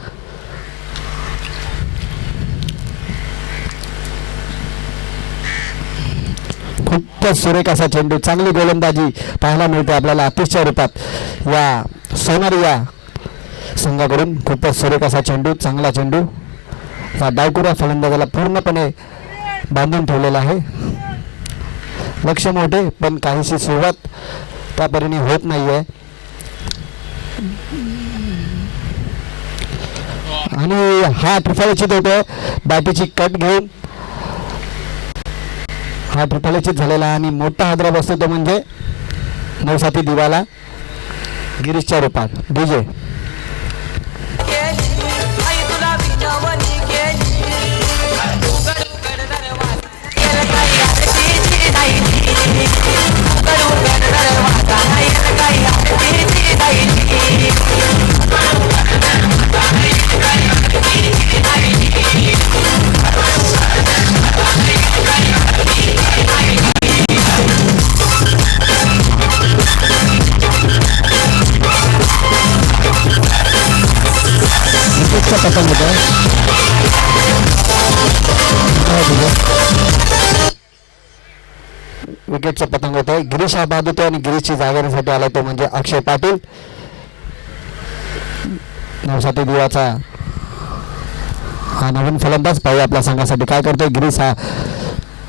खूपच सुरेख असा चेंडू. चांगली गोलंदाजी पाहायला मिळते आपल्याला आतिशच्या रूपात या सोनारी या संघाकडून. खूपच सुरेख असा चेंडू. चांगला चेंडू. या डावकुऱ्या फलंदाजाला पूर्णपणे बांधून ठेवलेला आहे. लक्ष मोठे पण काहीशी सुरुवात त्या परीने होत नाही आहे. आणि हा ट्रिफालिचित होतोय. बॅटीची कट घेऊन हा ट्रिफालिचित झालेला आणि मोठा हादरा बसतो तो म्हणजे 9 साठी दिवाला गिरीशच्या रूपात डीजे. पतंग होता विकेटचा पतंग होत आहे. गिरीश हा बाद होतो आणि गिरीशची जागेसाठी आला तो म्हणजे अक्षय पाटील. 9 साठी दिवाचा हा नवीन फलंदाज. पाहूया आपल्या संघासाठी काय करतोय. गिरीश हा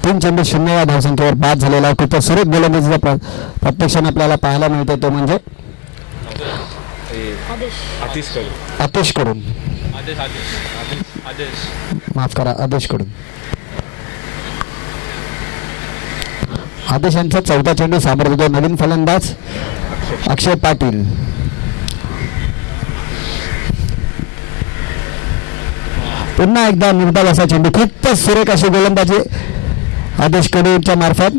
3 चेंडू 0 या धावसंख्येवर बाद झालेला आहे. खूपच सुरेख गोलंदाजीचा प्रत्यक्षाने आपल्याला पाहायला मिळते तो म्हणजे आतिश कडून. माफ करा आदेश कडून. आदेश यांचा 4था चेंडू सामोर होतो नवीन फलंदाज अक्षय पाटील. पुन्हा एकदा निर्धाव असा चेंडू. खूपच सुरेख अशी गोलंदाजी आदेश कडूच्या मार्फत.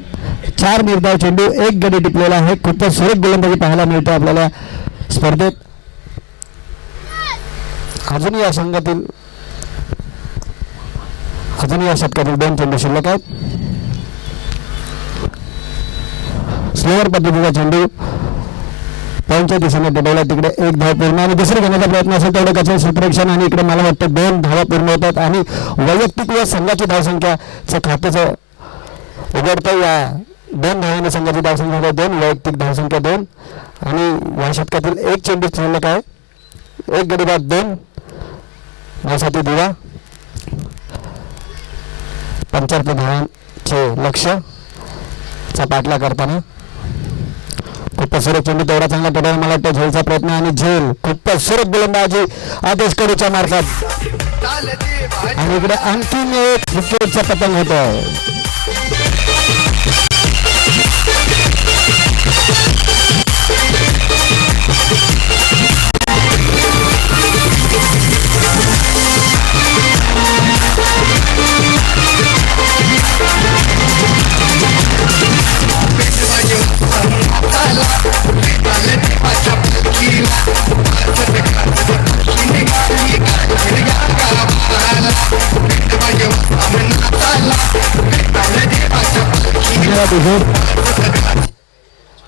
4 निर्धाव चेंडू 1 गडी टिपलेला आहे. खूपच सुरेख गोलंदाजी पाहायला मिळते आपल्याला स्पर्धेत. अजूनही या संघातील या षटकातील 2 चेंडू शिल्लक आहेत. स्लोअर पद्धतीचा चेंडू पॉईंटच्या दिशेने डबवला. तिकडे 1 धाव पूर्ण आणि दुसरी घेण्याचा प्रयत्न असेल तेवढं कसे क्षेत्ररक्षण आणि इकडे मला वाटतं 2 धावा पूर्ण होतात आणि वैयक्तिक या संघाची धावसंख्याचं खात्याचं उघडतं. या 2 धावांनी संघाची धावसंख्या 2 वैयक्तिक धावसंख्या 2 आणि या षटकातील 1 चेंडू शिल्लक आहे. 1 गडी बाद 2. 9 साठी दिवा 75 धावांचे लक्ष्यचा पाठला करताना खूपच सुरेख चेंडू. तेवढा चांगला पडला मला वाटतं. झेलचा प्रयत्न आणि झेल. खूपच सुरेख गोलंदाजी आदेश कडूच्या मार्फत आणि इकडे आणखीन एक विकेटचा पतंग होत आहे.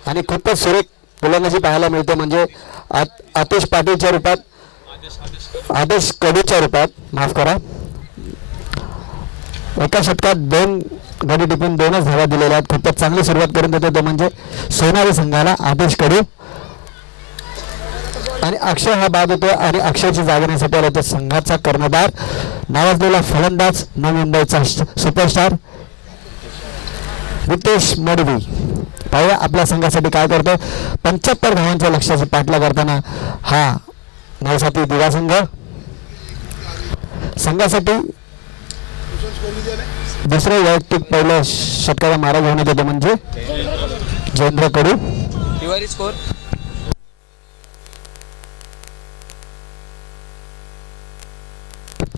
आणि खूपच सुरेख गोलंदाजी पाहायला मिळते म्हणजे आतिश पाटीलच्या रूपात आदेश कडूच्या रूपात. माफ करा. एका षटकात 2 गडी टिपून 2च धावा दिलेल्या आहेत. खूपच चांगली सुरुवात करून देतो तो म्हणजे सोनारी संघाला आदेश कडू. आणि अक्षय हा बाद होतो आणि अक्षयची जागण्यासाठी आला तो संघाचा कर्णधार नावाजलेला फलंदाज नवी मुंबईचा सुपरस्टार रितेश मडवी. पाहूया आपल्या संघासाठी काय करतो. 75 धावांच्या लक्ष्याची पाठला करताना हा नवसाती दिवा संघासाठी दुसरे वैयक्तिक पहिलं षटकाचा मारा घेऊन येतो म्हणजे जयेंद्र कडू. तिवारी स्कोर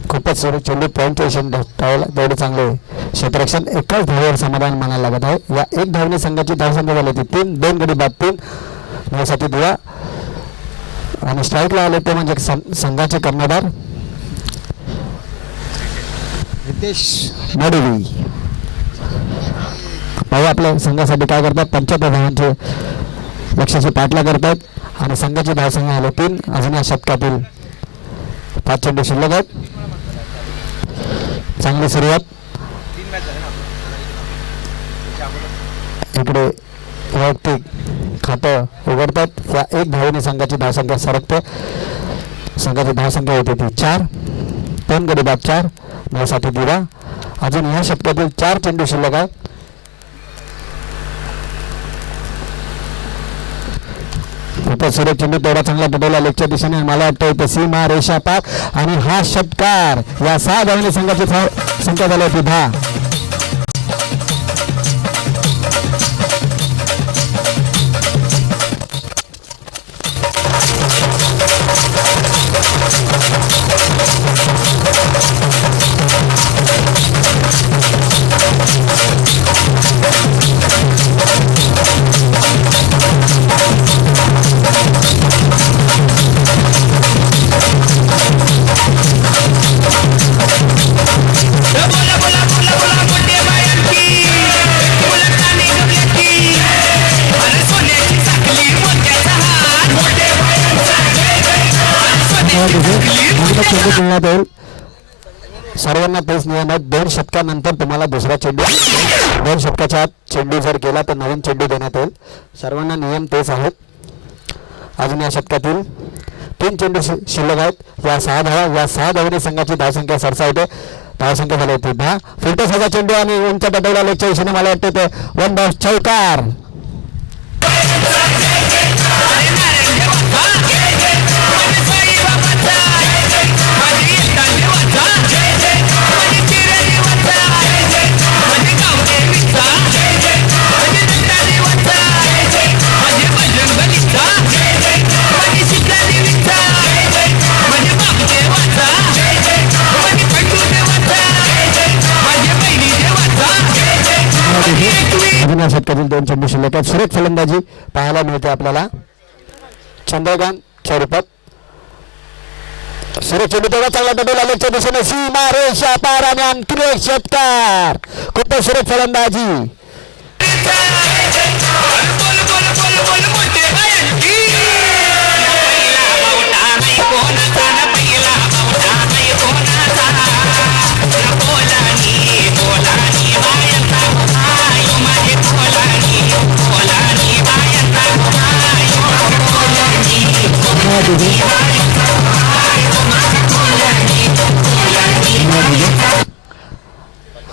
खूपच सुरेख चेंडू पॉईंट तेवढे चांगले क्षेत्ररक्षण. एकाच धावेवर समाधान मानायला लागत आहे. या एक धावने संघाची धावसंख्या झाली होती 3. 2 गडी बाद 3 नवसाती दिवा आणि स्ट्राईकला आले ते म्हणजे संघाचे कर्णधार रितेश मडवी. पाहू आपल्या संघासाठी काय करतात. 75 धावांचे लक्ष्याची पाठला करतात आणि संघाची धावसंख्या आले 3. अजून या शतकातील 5 चेंडू शिल्लक आहेत. चांगली सुरुवात. इकडे वैयक्तिक खातं उघडतात. या एक धावेने संघाची धावसंख्या सरकते. संघाची धावसंख्या होते ती 4. 2 गडी बाद 4 नवसाती दिवा. अजून या षटकातील 4 चेंडू शिल्लक आहेत. खूपच सुरेख चेंडू तेवढा चांगला पटवला लेगच्या दिशेने. मला वाटतं इथं सीमा रेषा पाक आणि हा षटकार. या 6 धावांनी संघाची संख्या झाली होती 10. चेंडू खेळण्यात येईल. सर्वांना तेच नियम आहेत. 2 षटकानंतर तुम्हाला दुसरा चेंडू 2 षटकाच्या आत चेंडू जर केला तर नवीन चेंडू देण्यात येईल. सर्वांना नियम तेच आहेत. अजून या षटकातील 3 चेंडू शिल्लक आहेत. या 6 धावा. या 6 धावेने संघाची धावसंख्या सरसावते. धावसंख्या झाली होती 10. फुलटोसाचा चेंडू आणि उंच पटवला लेगच्या दिशेने. मला वाटते ते 1 डाऊन चौकार. अजून या षटकातील 2 चेंडू शिल्लक आहेत. सुरेख फलंदाजी पाहायला मिळते आपल्याला चंद्रकांतच्या रूपात. सुरेख चेंडू तेवढा चांगला पटवला लेगच्या दिशेने. सीमा रेषा पार आणि आणखी एक षटकार. खूपच सुरेख फलंदाजी.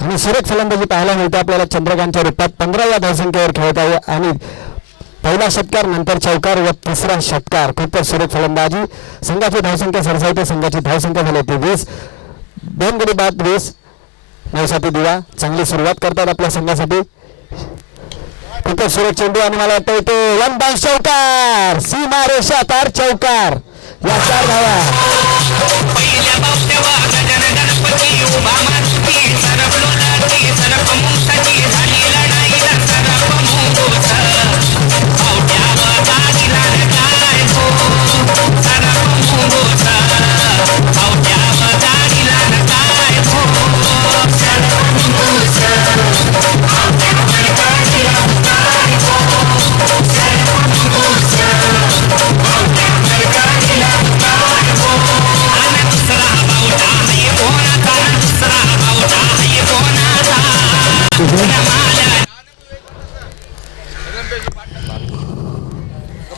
आणि सुरेख फलंदाजी पाहायला मिळते आपल्याला चंद्रकांतच्या रूपात. 15 या धावसंख्येवर खेळत आहे आणि पहिला षटकार नंतर चौकार व तिसरा षटकार. खूपच सुरेख फलंदाजी. संघाची धावसंख्या सरसावते. संघाची धावसंख्या झाली होती 20. 2 गडी बाद 20 नवसाती दिवा. चांगली सुरुवात करतात आपल्या संघासाठी. खूपच सुरेख चेंडू आणि मला वाटतं इथे 1 डाऊन चौकार. सीमा रेषा पार चौकार. या 4 धावा.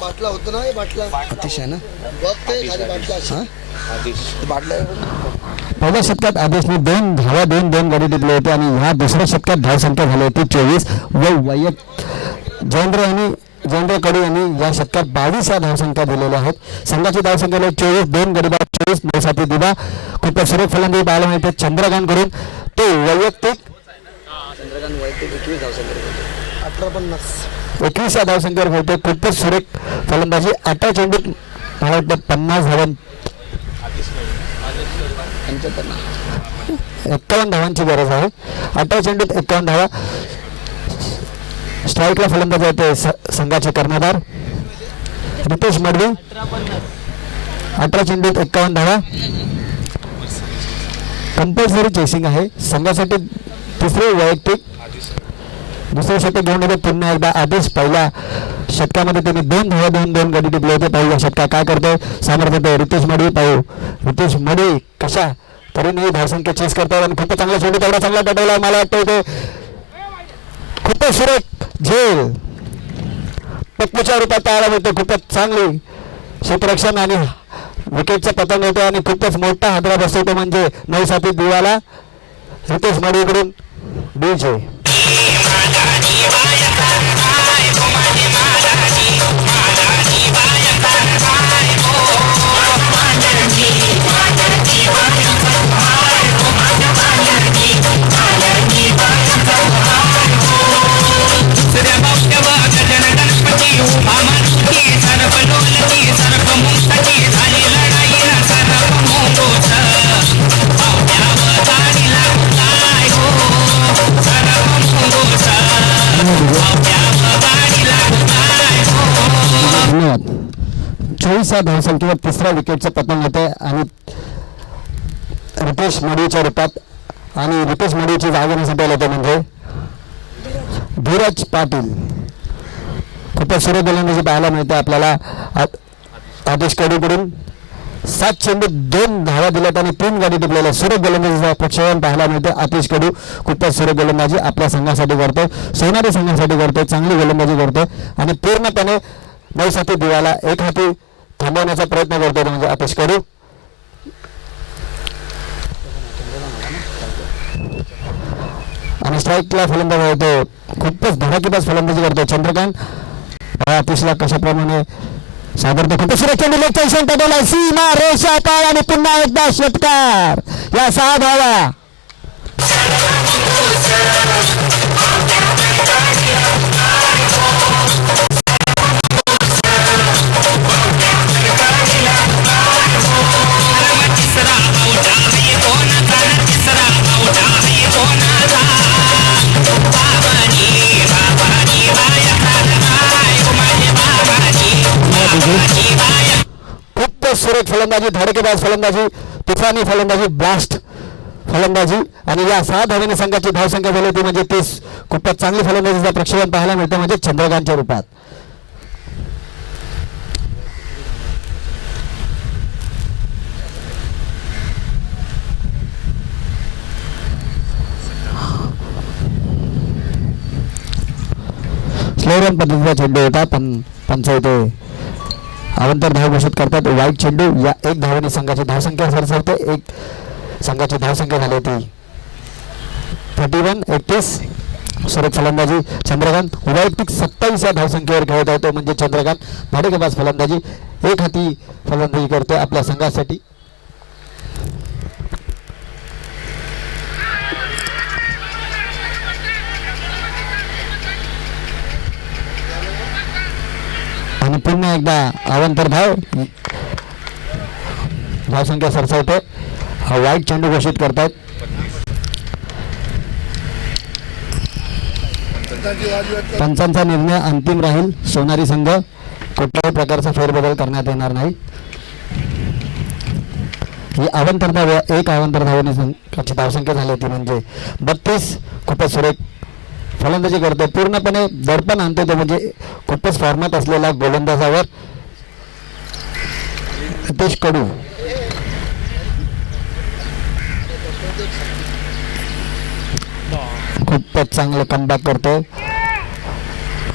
बाटला होतो ना बाटला अतिशय ना पहिल्या षटकात आदेशने 2 धावा 2 गडी टिपले होते आणि ह्या दुसऱ्या षटकात धावसंख्या झाली होती 24 व जयेंद्र कडू यांनी या षटकात 22 या धावसंख्या दिलेल्या आहेत. संघाची धावसंख्या 24, 2 गडी बाद 24, 9 साथी दिवा. खूपच सुरेख फलंदाजी पाहायला मिळते चंद्रकांत कडून. तो वैयक्तिक 21 या धावसंख्येवर खेळते. खूपच सुरेख फलंदाजी. 18 चेंडूत मला वाटतं 50 धावां 51 धावांची गरज आहे. 18 चेंडूत 51 धावा. स्ट्राईकला फलंदाज होते संघाचे कर्णधार रितेश मडवी. 18 चेंडूत 51 धावा. कंपल्सरी चेसिंग आहे संघासाठी. तिसरे वैयक्तिक. दुसरे षटक घेऊन येते पुन्हा एकदा आदेश. पहिल्या षटकामध्ये त्यांनी 2 धावा 2 गडी टिपले होते. पाहू या षटका काय करतोय सामर्थ्य रितेश मडवी. पाहू रितेश मडवी कशा तरीही धावसंख्या चेस करतात आणि खूपच चांगला चेंडू तेवढा चांगला टटवला. मला वाटतं ते खूपच सुरेख झेल पप्पूच्या रूपात पाहायला मिळते. खूपच चांगली क्षेत्ररक्षण आणि विकेटचा पतंग होतो आणि खूपच मोठा हादरा बसतो तो म्हणजे 9 साथी दिवाला रितेश मडवीकडून डीजे. धन्यवाद. 24 या धावसंख्येवर तिसऱ्या विकेटचं पतंग होते आणि रितेश मडवीच्या रूपात. आणि रितेश मडवीची जागा घेण्यासाठी आले होते म्हणजे धीरज पाटील. खूपच सुरेख गोलंदाजी पाहायला मिळते आपल्याला आदेश कडूकडून. 7 चेंडूत 2 धावा दिल्यात आणि 3 गडी टिपलेल्या सुरेख गोलंदाजीचा प्रक्षेपण पाहायला मिळते. आतिश कडू खूपच सुरेख गोलंदाजी आपल्या संघासाठी करतो. सोनारी संघासाठी करतो. चांगली गोलंदाजी करतो आणि पूर्णपणे 9 साथी दिवाला एक हाती थांबवण्याचा प्रयत्न करतो म्हणजे आतिश कडू. आणि स्ट्राईकला फलंदाज होतो. खूपच धडाकेबाज फलंदाजी करतो चंद्रकांत. आतिशला कशाप्रमाणे सादरतो. खूपच सुरेख चेंडू लेगचा इशारा टाकला. सीमा रेषा पार आणि पुन्हा एकदा षटकार. या 6 धावा. खूपच सुरेख फलंदाजी, धडकेबाज फलंदाजी, तुफानी फलंदाजी, ब्लास्ट फलंदाजी आणि या 6 धावेने संघाची धावसंख्या झाली ती म्हणजे 30. खूपच चांगली फलंदाजीचा प्रक्षेपण पाहायला मिळते म्हणजे चंद्रकांतच्या रूपात. स्लो रन पद्धतीचा चेंडू होता पण पंच इथे अवंतर धाव घोषित करतात. वाईट चेंडू. या 1 धावेने संघाची धावसंख्या सरसरते. एक संघाची धावसंख्या झाली ती 31. 31 सुरेख फलंदाजी चंद्रकांत. वैयक्तिक 27 या धावसंख्येवर खेळत आहे तो म्हणजे चंद्रकांत. धडकेबाज फलंदाजी एक हाती फलंदाजी करते आपल्या संघासाठी. आणि पुन्हा एकदा अवंतर धावसंख्या सरसवते. हा वाईट चेंडू घोषित करतात. पंचांचा निर्णय अंतिम राहील. सोनारी संघ कुठल्याही प्रकारचा फेरबदल करण्यात येणार नाही. ही अवंतर धाव, एक अवंतर धावने संघाची धावसंख्या झाली होती म्हणजे 32. खूपच सुरेख फलंदाजी करतो. पूर्णपणे दडपण आणतो तो म्हणजे खूपच फॉर्मात असलेला गोलंदाजावर रितेश कडू. खूपच चांगलं कमबॅक करतो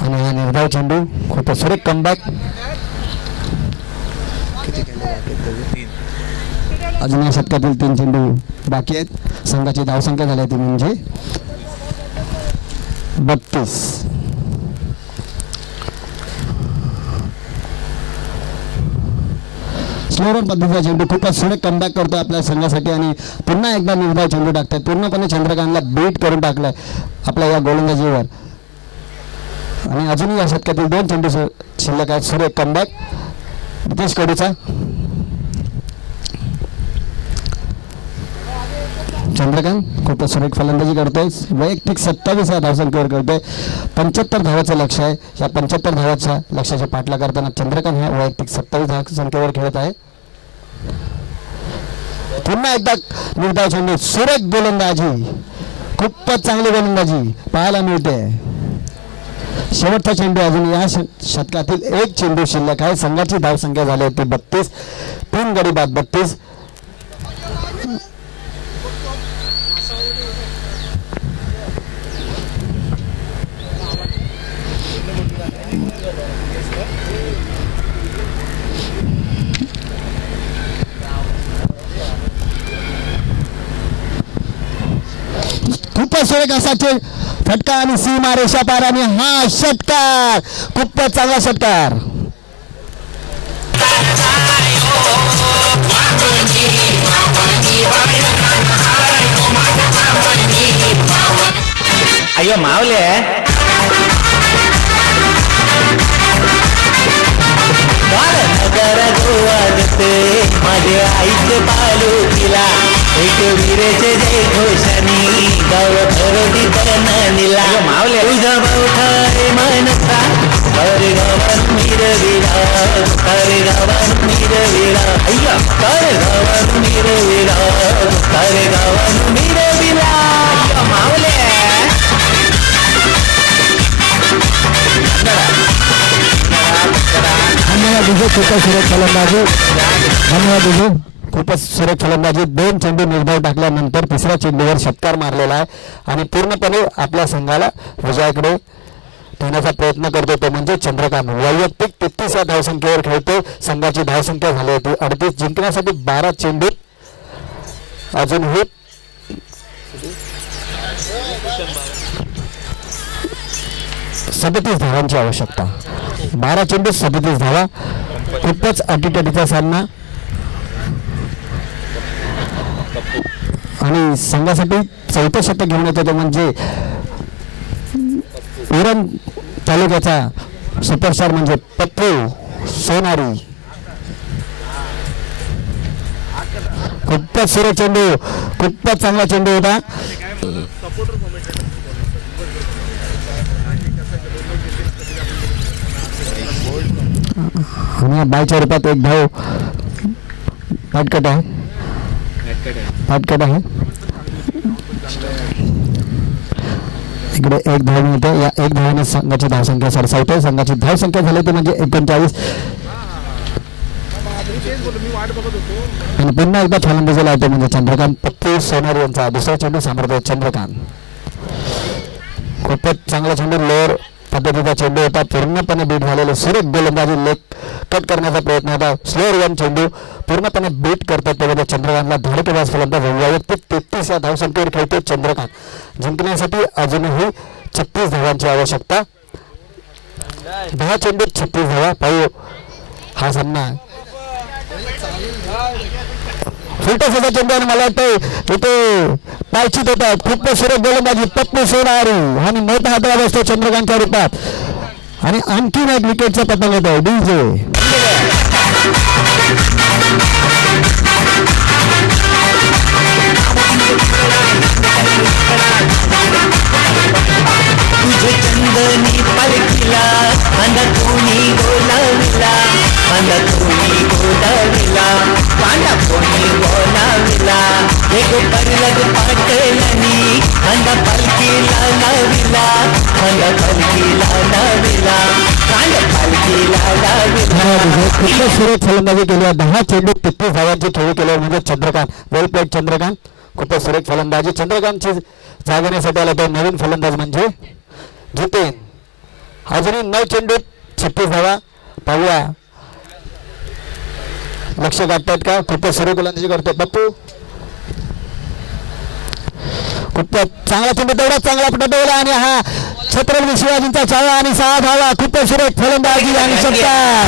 आणि हा निर्धाव चेंडू. खूपच सुरेख कमबॅक. अजून या शतकातील 3 चेंडू बाकी आहेत. संघाची धावसंख्या झाली ती म्हणजे 32. स्लोअर पद्धतीचा चेंडू खूपच सुरेख कमबॅक करतो आपल्या संघासाठी आणि पुन्हा एकदा निर्धाव चेंडू टाकतात. पूर्णपणे चंद्रकांतला बीट करून टाकलाय आपल्या या गोलंदाजीवर. आणि अजूनही या शतकातील 2 चेंडू शिल्लक आहेत. सुरेख कमबॅक नितेश कडूचा. चंद्रकांत खूपच सुरेख फलंदाजी करतोय. वैयक्तिक 27 धावसंख्येवर करतोय. 75 धावाचं लक्ष आहे. या 75 धावाच्या लक्ष्याचा पाठला करताना चंद्रकांत हा वैयक्तिक 27 धावसंख्येवर खेळत आहे. पुन्हा एकदा निर्धाव चेंडू. सुरेख गोलंदाजी, खूपच चांगली गोलंदाजी पाहायला मिळते. शेवटचा चेंडू अजून या शतकातील 1 चेंडू शिल्लक आहे. संघाची धावसंख्या झाली होती 32. 3 गडी बाद 32. खूपच सुरेख असा फटका आणि सीमा रेषा पार आणि हा षटकार. खूपच चांगला षटकार. अय्यो मावले नगर गोवाजते माझे आईचे पालू तिला एक वीरेचे जय घोषणी गाव भरती तननीला मावले तुझा भाऊठाय मनसा अरे गावात मिरविला अरे गावात मिरविला अय्या अरे गावात मिरविला अरे गावात मिरविला मावले. धन्यवाद विजय. खूपच सुरेख फलंदाजी. धन्यवाद विजय. खूपच सुरेख फलंदाजी. 2 चेंडू निर्धाव टाकल्यानंतर 3ऱ्या चेंडूवर षटकार मारलेला आहे आणि पूर्णपणे आपल्या संघाला विजयाकडे नेण्याचा प्रयत्न करतो तो म्हणजे चंद्रकांत. वैयक्तिक 33 धावसंख्येवर खेळतो. संघाची धावसंख्या झाली होती 38. जिंकण्यासाठी 12 चेंडू अजूनही 37 धावांची आवश्यकता. 12 चेंडू 37 धावा. खूपच अटीतटीचा सामना आणि संघासाठी 4थं शतक घेऊन येतो तो म्हणजे उरण तालुक्याचा सुपरस्टार म्हणजे पप्पू सोनारी. खूपच सुरेख चेंडू. खूपच चांगला चेंडू होता. आणि बायच्या रूपात एक धाव पाटकट आहे. इकडे 1 धाव मिळते. या 1 धावाने संघाची धावसंख्या 67. संघाची धावसंख्या झाली ती म्हणजे 39. आणि पुन्हा एकदा फलंदाजी लावतो म्हणजे चंद्रकांत. पप्पू सोनारी यांचा दुसरा चेंडू सांभाळतो चंद्रकांत. खूपच चांगला चेंडू. लोअर पद्धतीचा चेंडू होता. पूर्णपणे बीट झालेले सुरेख गोलंदाजी. लेग कट करण्याचा प्रयत्न होता. स्लोअर 1 चेंडू पूर्णपणे बीट करतात तेव्हा चंद्रकांतला धडकेबाज फलंदाज. वैयक्तिक 33 या धावसंख्येवर खेळतो चंद्रकांत. जिंकण्यासाठी अजूनही 36 धावांची आवश्यकता. 10 चेंडू 36 धावा. पाहू हा सामना. फुलटोसाचा चेंडू आणि मला वाटतं इथे पायचीत होतात. खूपच सुरेख गोलंदाजी पप्पू सोनारी आणि मोठा हातला बसतो चंद्रकांतच्या रूपात आणि आणखीन एक विकेटचा पतंग होतो डीजे. तुझे चंदनी पालखीला अंदा कोणी बोलाविला अंदा कोणी बोलाविला पांडा कोणी बोलाविला एक परलग पाटलनी अंदा पालखीला लाविला अंदा पालखीला लाविला कांड पालखीला लाविला. खूपच सुरेख फलंदाजी केली. 10 चेंडू 33 धावांची खेळी केली म्हणजे चंद्रकांत. वेल प्लेड चंद्रकांत. खूपच सुरेख फलंदाजी. चंद्रकांतची जागण्यासाठी आला तो नवीन फलंदाज म्हणजे जितेन. अजूनही 9 चेंडू 36 धावा. पाहूया लक्ष गाठतात का. खूपच सुरेख गोलंदाजी करतो पप्पू. खूपच चांगला चेंडू. तेवढा चांगला पटवला आणि हा छत्रपती शिवाजींचा चावा आणि 6 धावा. खूपच सुरेख फलंदाजी आणि षटकार.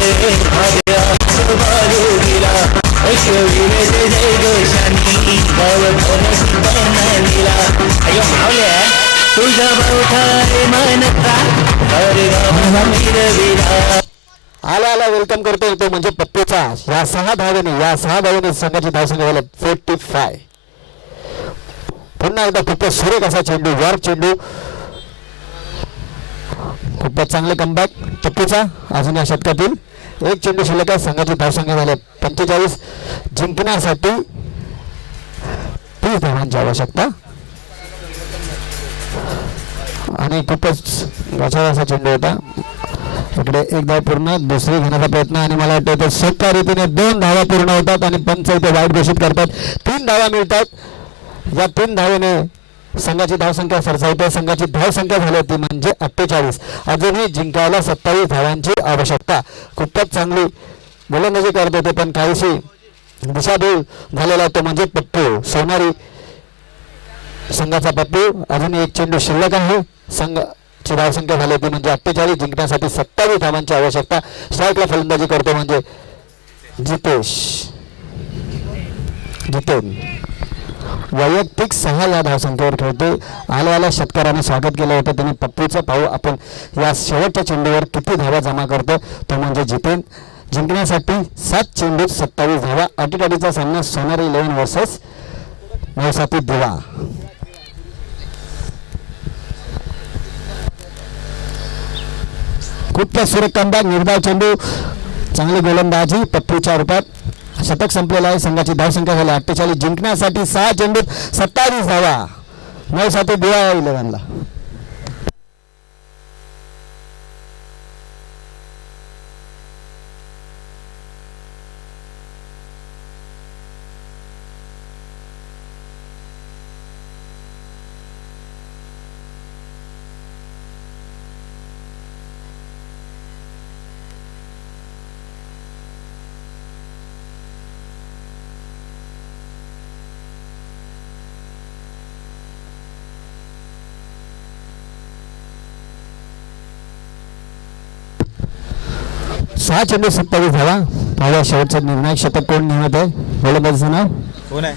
रे माझ्या बालुरीला अश्ववीर जय घोषानी गाव धनसी बनलीला अयो मावल्या तुझा भावठाय मनता हर गाव मिरविला आला वेलकम करतो तो म्हणजे पप्पूचा या 6 धावेने संघाची धावसंख्या झाली 45. पुन्हा एकदा खूपच सुरेख असा चेंडू वॉर्क चेंडू खूपच चांगले कमबॅक पप्पूचा. अजून या षटकातील एक चेंडू शिल्लक आहे. संघाची धावसंख्या झाली 45. जिंकण्यासाठी 30 धावांची आवश्यकता आणि खूपच गचाळ असा चेंडू होता. इकडे एक धाव पूर्ण दुसरी घेण्याचा प्रयत्न आणि मला वाटतं सोप्या रीतीने 2 धावा पूर्ण होतात आणि पंच इथे वाईट घोषित करतात. 3 धावा मिळतात. या 3 धावेने संघाची धावसंख्या सरसावते. संघाची धावसंख्या झाली होती म्हणजे 48. अजूनही जिंकायला 27 धावांची आवश्यकता. खूपच चांगली गोलंदाजी करत होते पण काहीशी दिशाभूल झालेला तो म्हणजे पप्पू सोनारी संघाचा पप्पू. अजून एक चेंडू शिल्लक आहे. संघाची धावसंख्या झाली होती म्हणजे 48. जिंकण्यासाठी 27 धावांची आवश्यकता. स्ट्राईकला फलंदाजी करतो म्हणजे जितेन वैयक्तिक 6 या धावसंख्येवर खेळते. आल्या षटकाराने स्वागत केलं होतं त्यांनी पप्पूचं. पाहू आपण या शेवटच्या चेंडूवर किती धावा जमा करतो तो म्हणजे जितेन. जिंकण्यासाठी 7 चेंडूत 27 धावा. अटीतटीचा सामना सोनारी 11 वर्सेस नवसाती दिवा. खूपच सुरेख कमबॅक निर्धाव चेंडू चांगली गोलंदाजी पप्पूच्या रूपात. शतक संपलेला आहे. संघाची धावसंख्या झाली 48. जिंकण्यासाठी 6 चेंडूत 27 धावा. 9-7 दिवा 11ला. सहा चेंडू 27 धावा. पाहूया शेवटचं निर्णायक शतक कोण निघत आहे. गोलंदाजीचं नाव कोण आहे?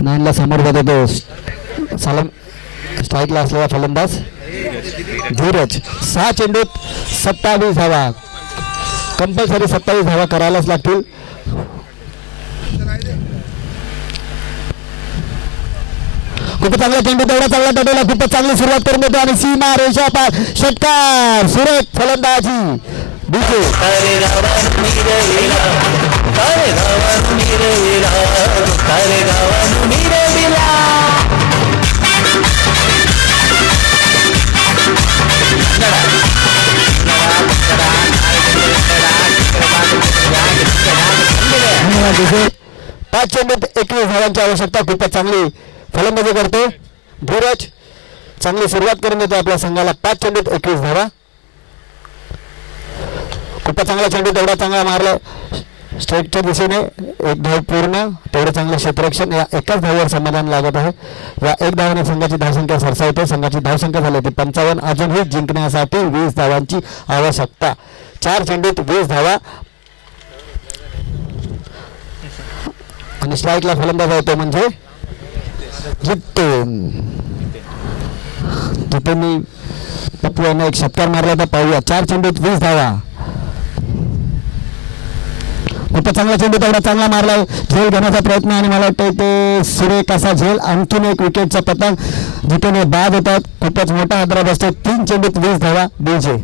नयनला समोर होतो तो सालम स्ट्राईकला असलेला फलंदाज धीरज. 6 चेंडूत 27 धावा. कंपल्सरी 27 धावा करायलाच लागतील. खूपच चांगला चेंडू तेवढा चांगला टोटला. खूपच चांगली सुरुवात करून देतो आणि सीमा रेषा पार षटकार. सुरेख फलंदाजी दिसो. पाच चेंडूत 21 धावांची आवश्यकता. खूपच चांगली फलंदाजी करतो धीरज. चांगली सुरुवात करून देतो आपल्या संघाला. 5 चेंडूत 21 धावा. खूपच चांगला चेंडू तेवढा चांगला मारला स्ट्राईकच्या दिशेने. एक धाव पूर्ण. तेवढं चांगलं क्षेत्ररक्षण. या एकाच धावावर समाधान लागत आहे. या एक धावाने संघाची धावसंख्या सरसावते. संघाची धावसंख्या झाली होती 55. अजूनही जिंकण्यासाठी 20 धावांची आवश्यकता. 4 चेंडूत 20 धावा आणि स्ट्राईकला फलंदाज होतो म्हणजे जितेननी पप्पू यांना एक षटकार मारला तर पाहूया. 4 चेंडूत 20 धावा. खूपच चांगला चेंडू तेवढा चांगला मारला. झेल घेण्याचा प्रयत्न आणि मला वाटतं ते सुरेख असा झेल. आणखीन एक विकेटचा पतंग जितेने बाद होतात. खूपच मोठा हादरा बसतो. 3 चेंडूत 20 धावा. बीजे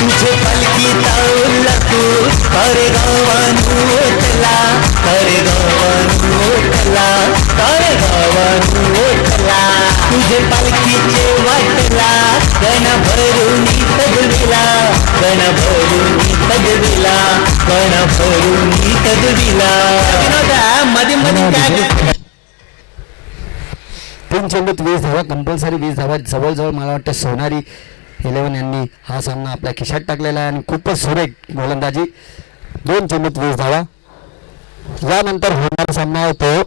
तुझे पलकी तावला तू करे गावानू ओटला. करे गावानू ओटला. करे गावानू ओटला. तुझे पलकीचे वाटला. गण भरून तगविला. गण भरून तगविला. गण भरून तगविला. मध्ये मध्ये काय 3 चेंडूत 20 धावा. कंपल्सरी 20 धावा. जवळजवळ मला वाटतं सोनारी 11 यांनी हा सामना आपल्या खिशात टाकलेला आहे आणि खूपच सुरेख गोलंदाजी. 2 चेंडूत 20 धावा. यानंतर होणारा सामना आहे तो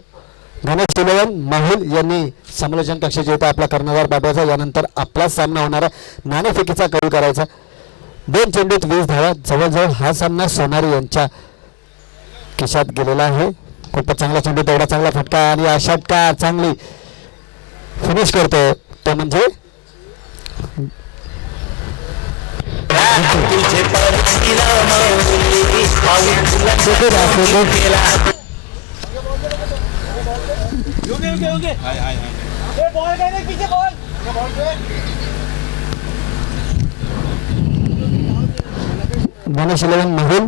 गणेश इलेव्हन माहुल यांनी समालोचन कक्षाच्या इथं आपला कर्णधार पाठवायचा. यानंतर आपलाच सामना होणार आहे. नाणेफेकीचा करू करायचा. 2 चेंडूत 20 धावा. जवळजवळ हा सामना सोनारी यांच्या खिशात गेलेला आहे. खूपच चांगला चेंडू, तेवढा चांगला फटका आणि हा षटकार चांगली फिनिश करतो तो म्हणजे बॉल गए पीछे बॉल गणेश इलेव्हन माहुल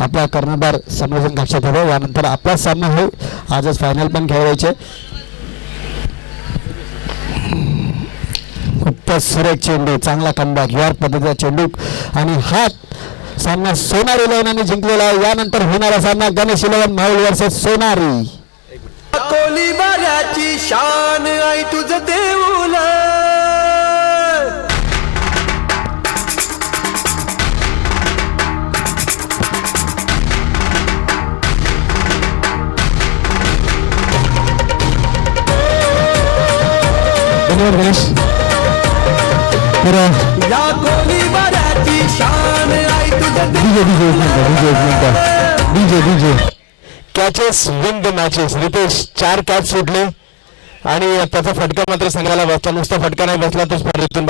आपला कर्णधार समालोचन कक्षात होतो. यानंतर आपला सामना आहे. आजच फायनल पण खेळवायचे. खूपच सुरेख चेंडू, चांगला कमबॅक, यॉर्क पद्धतीचा चेंडू आणि हा सामना सोनारी इलेव्हनने जिंकलेला आहे. यानंतर होणारा सामना गणेश इलेव्हन माहुल वर्सेस सोनारी. कोली बाऱ्याची शान आई तुझं देऊल धन्यवाद गणेश. तर या कोली बाऱ्याची शान आई तुझं DJ catches win the matches. Ritesh 4 catch सुटले आणि त्याचा फटका मात्र संघाला बसला. नुसता फटका नाही बसला तो स्पर्धेतून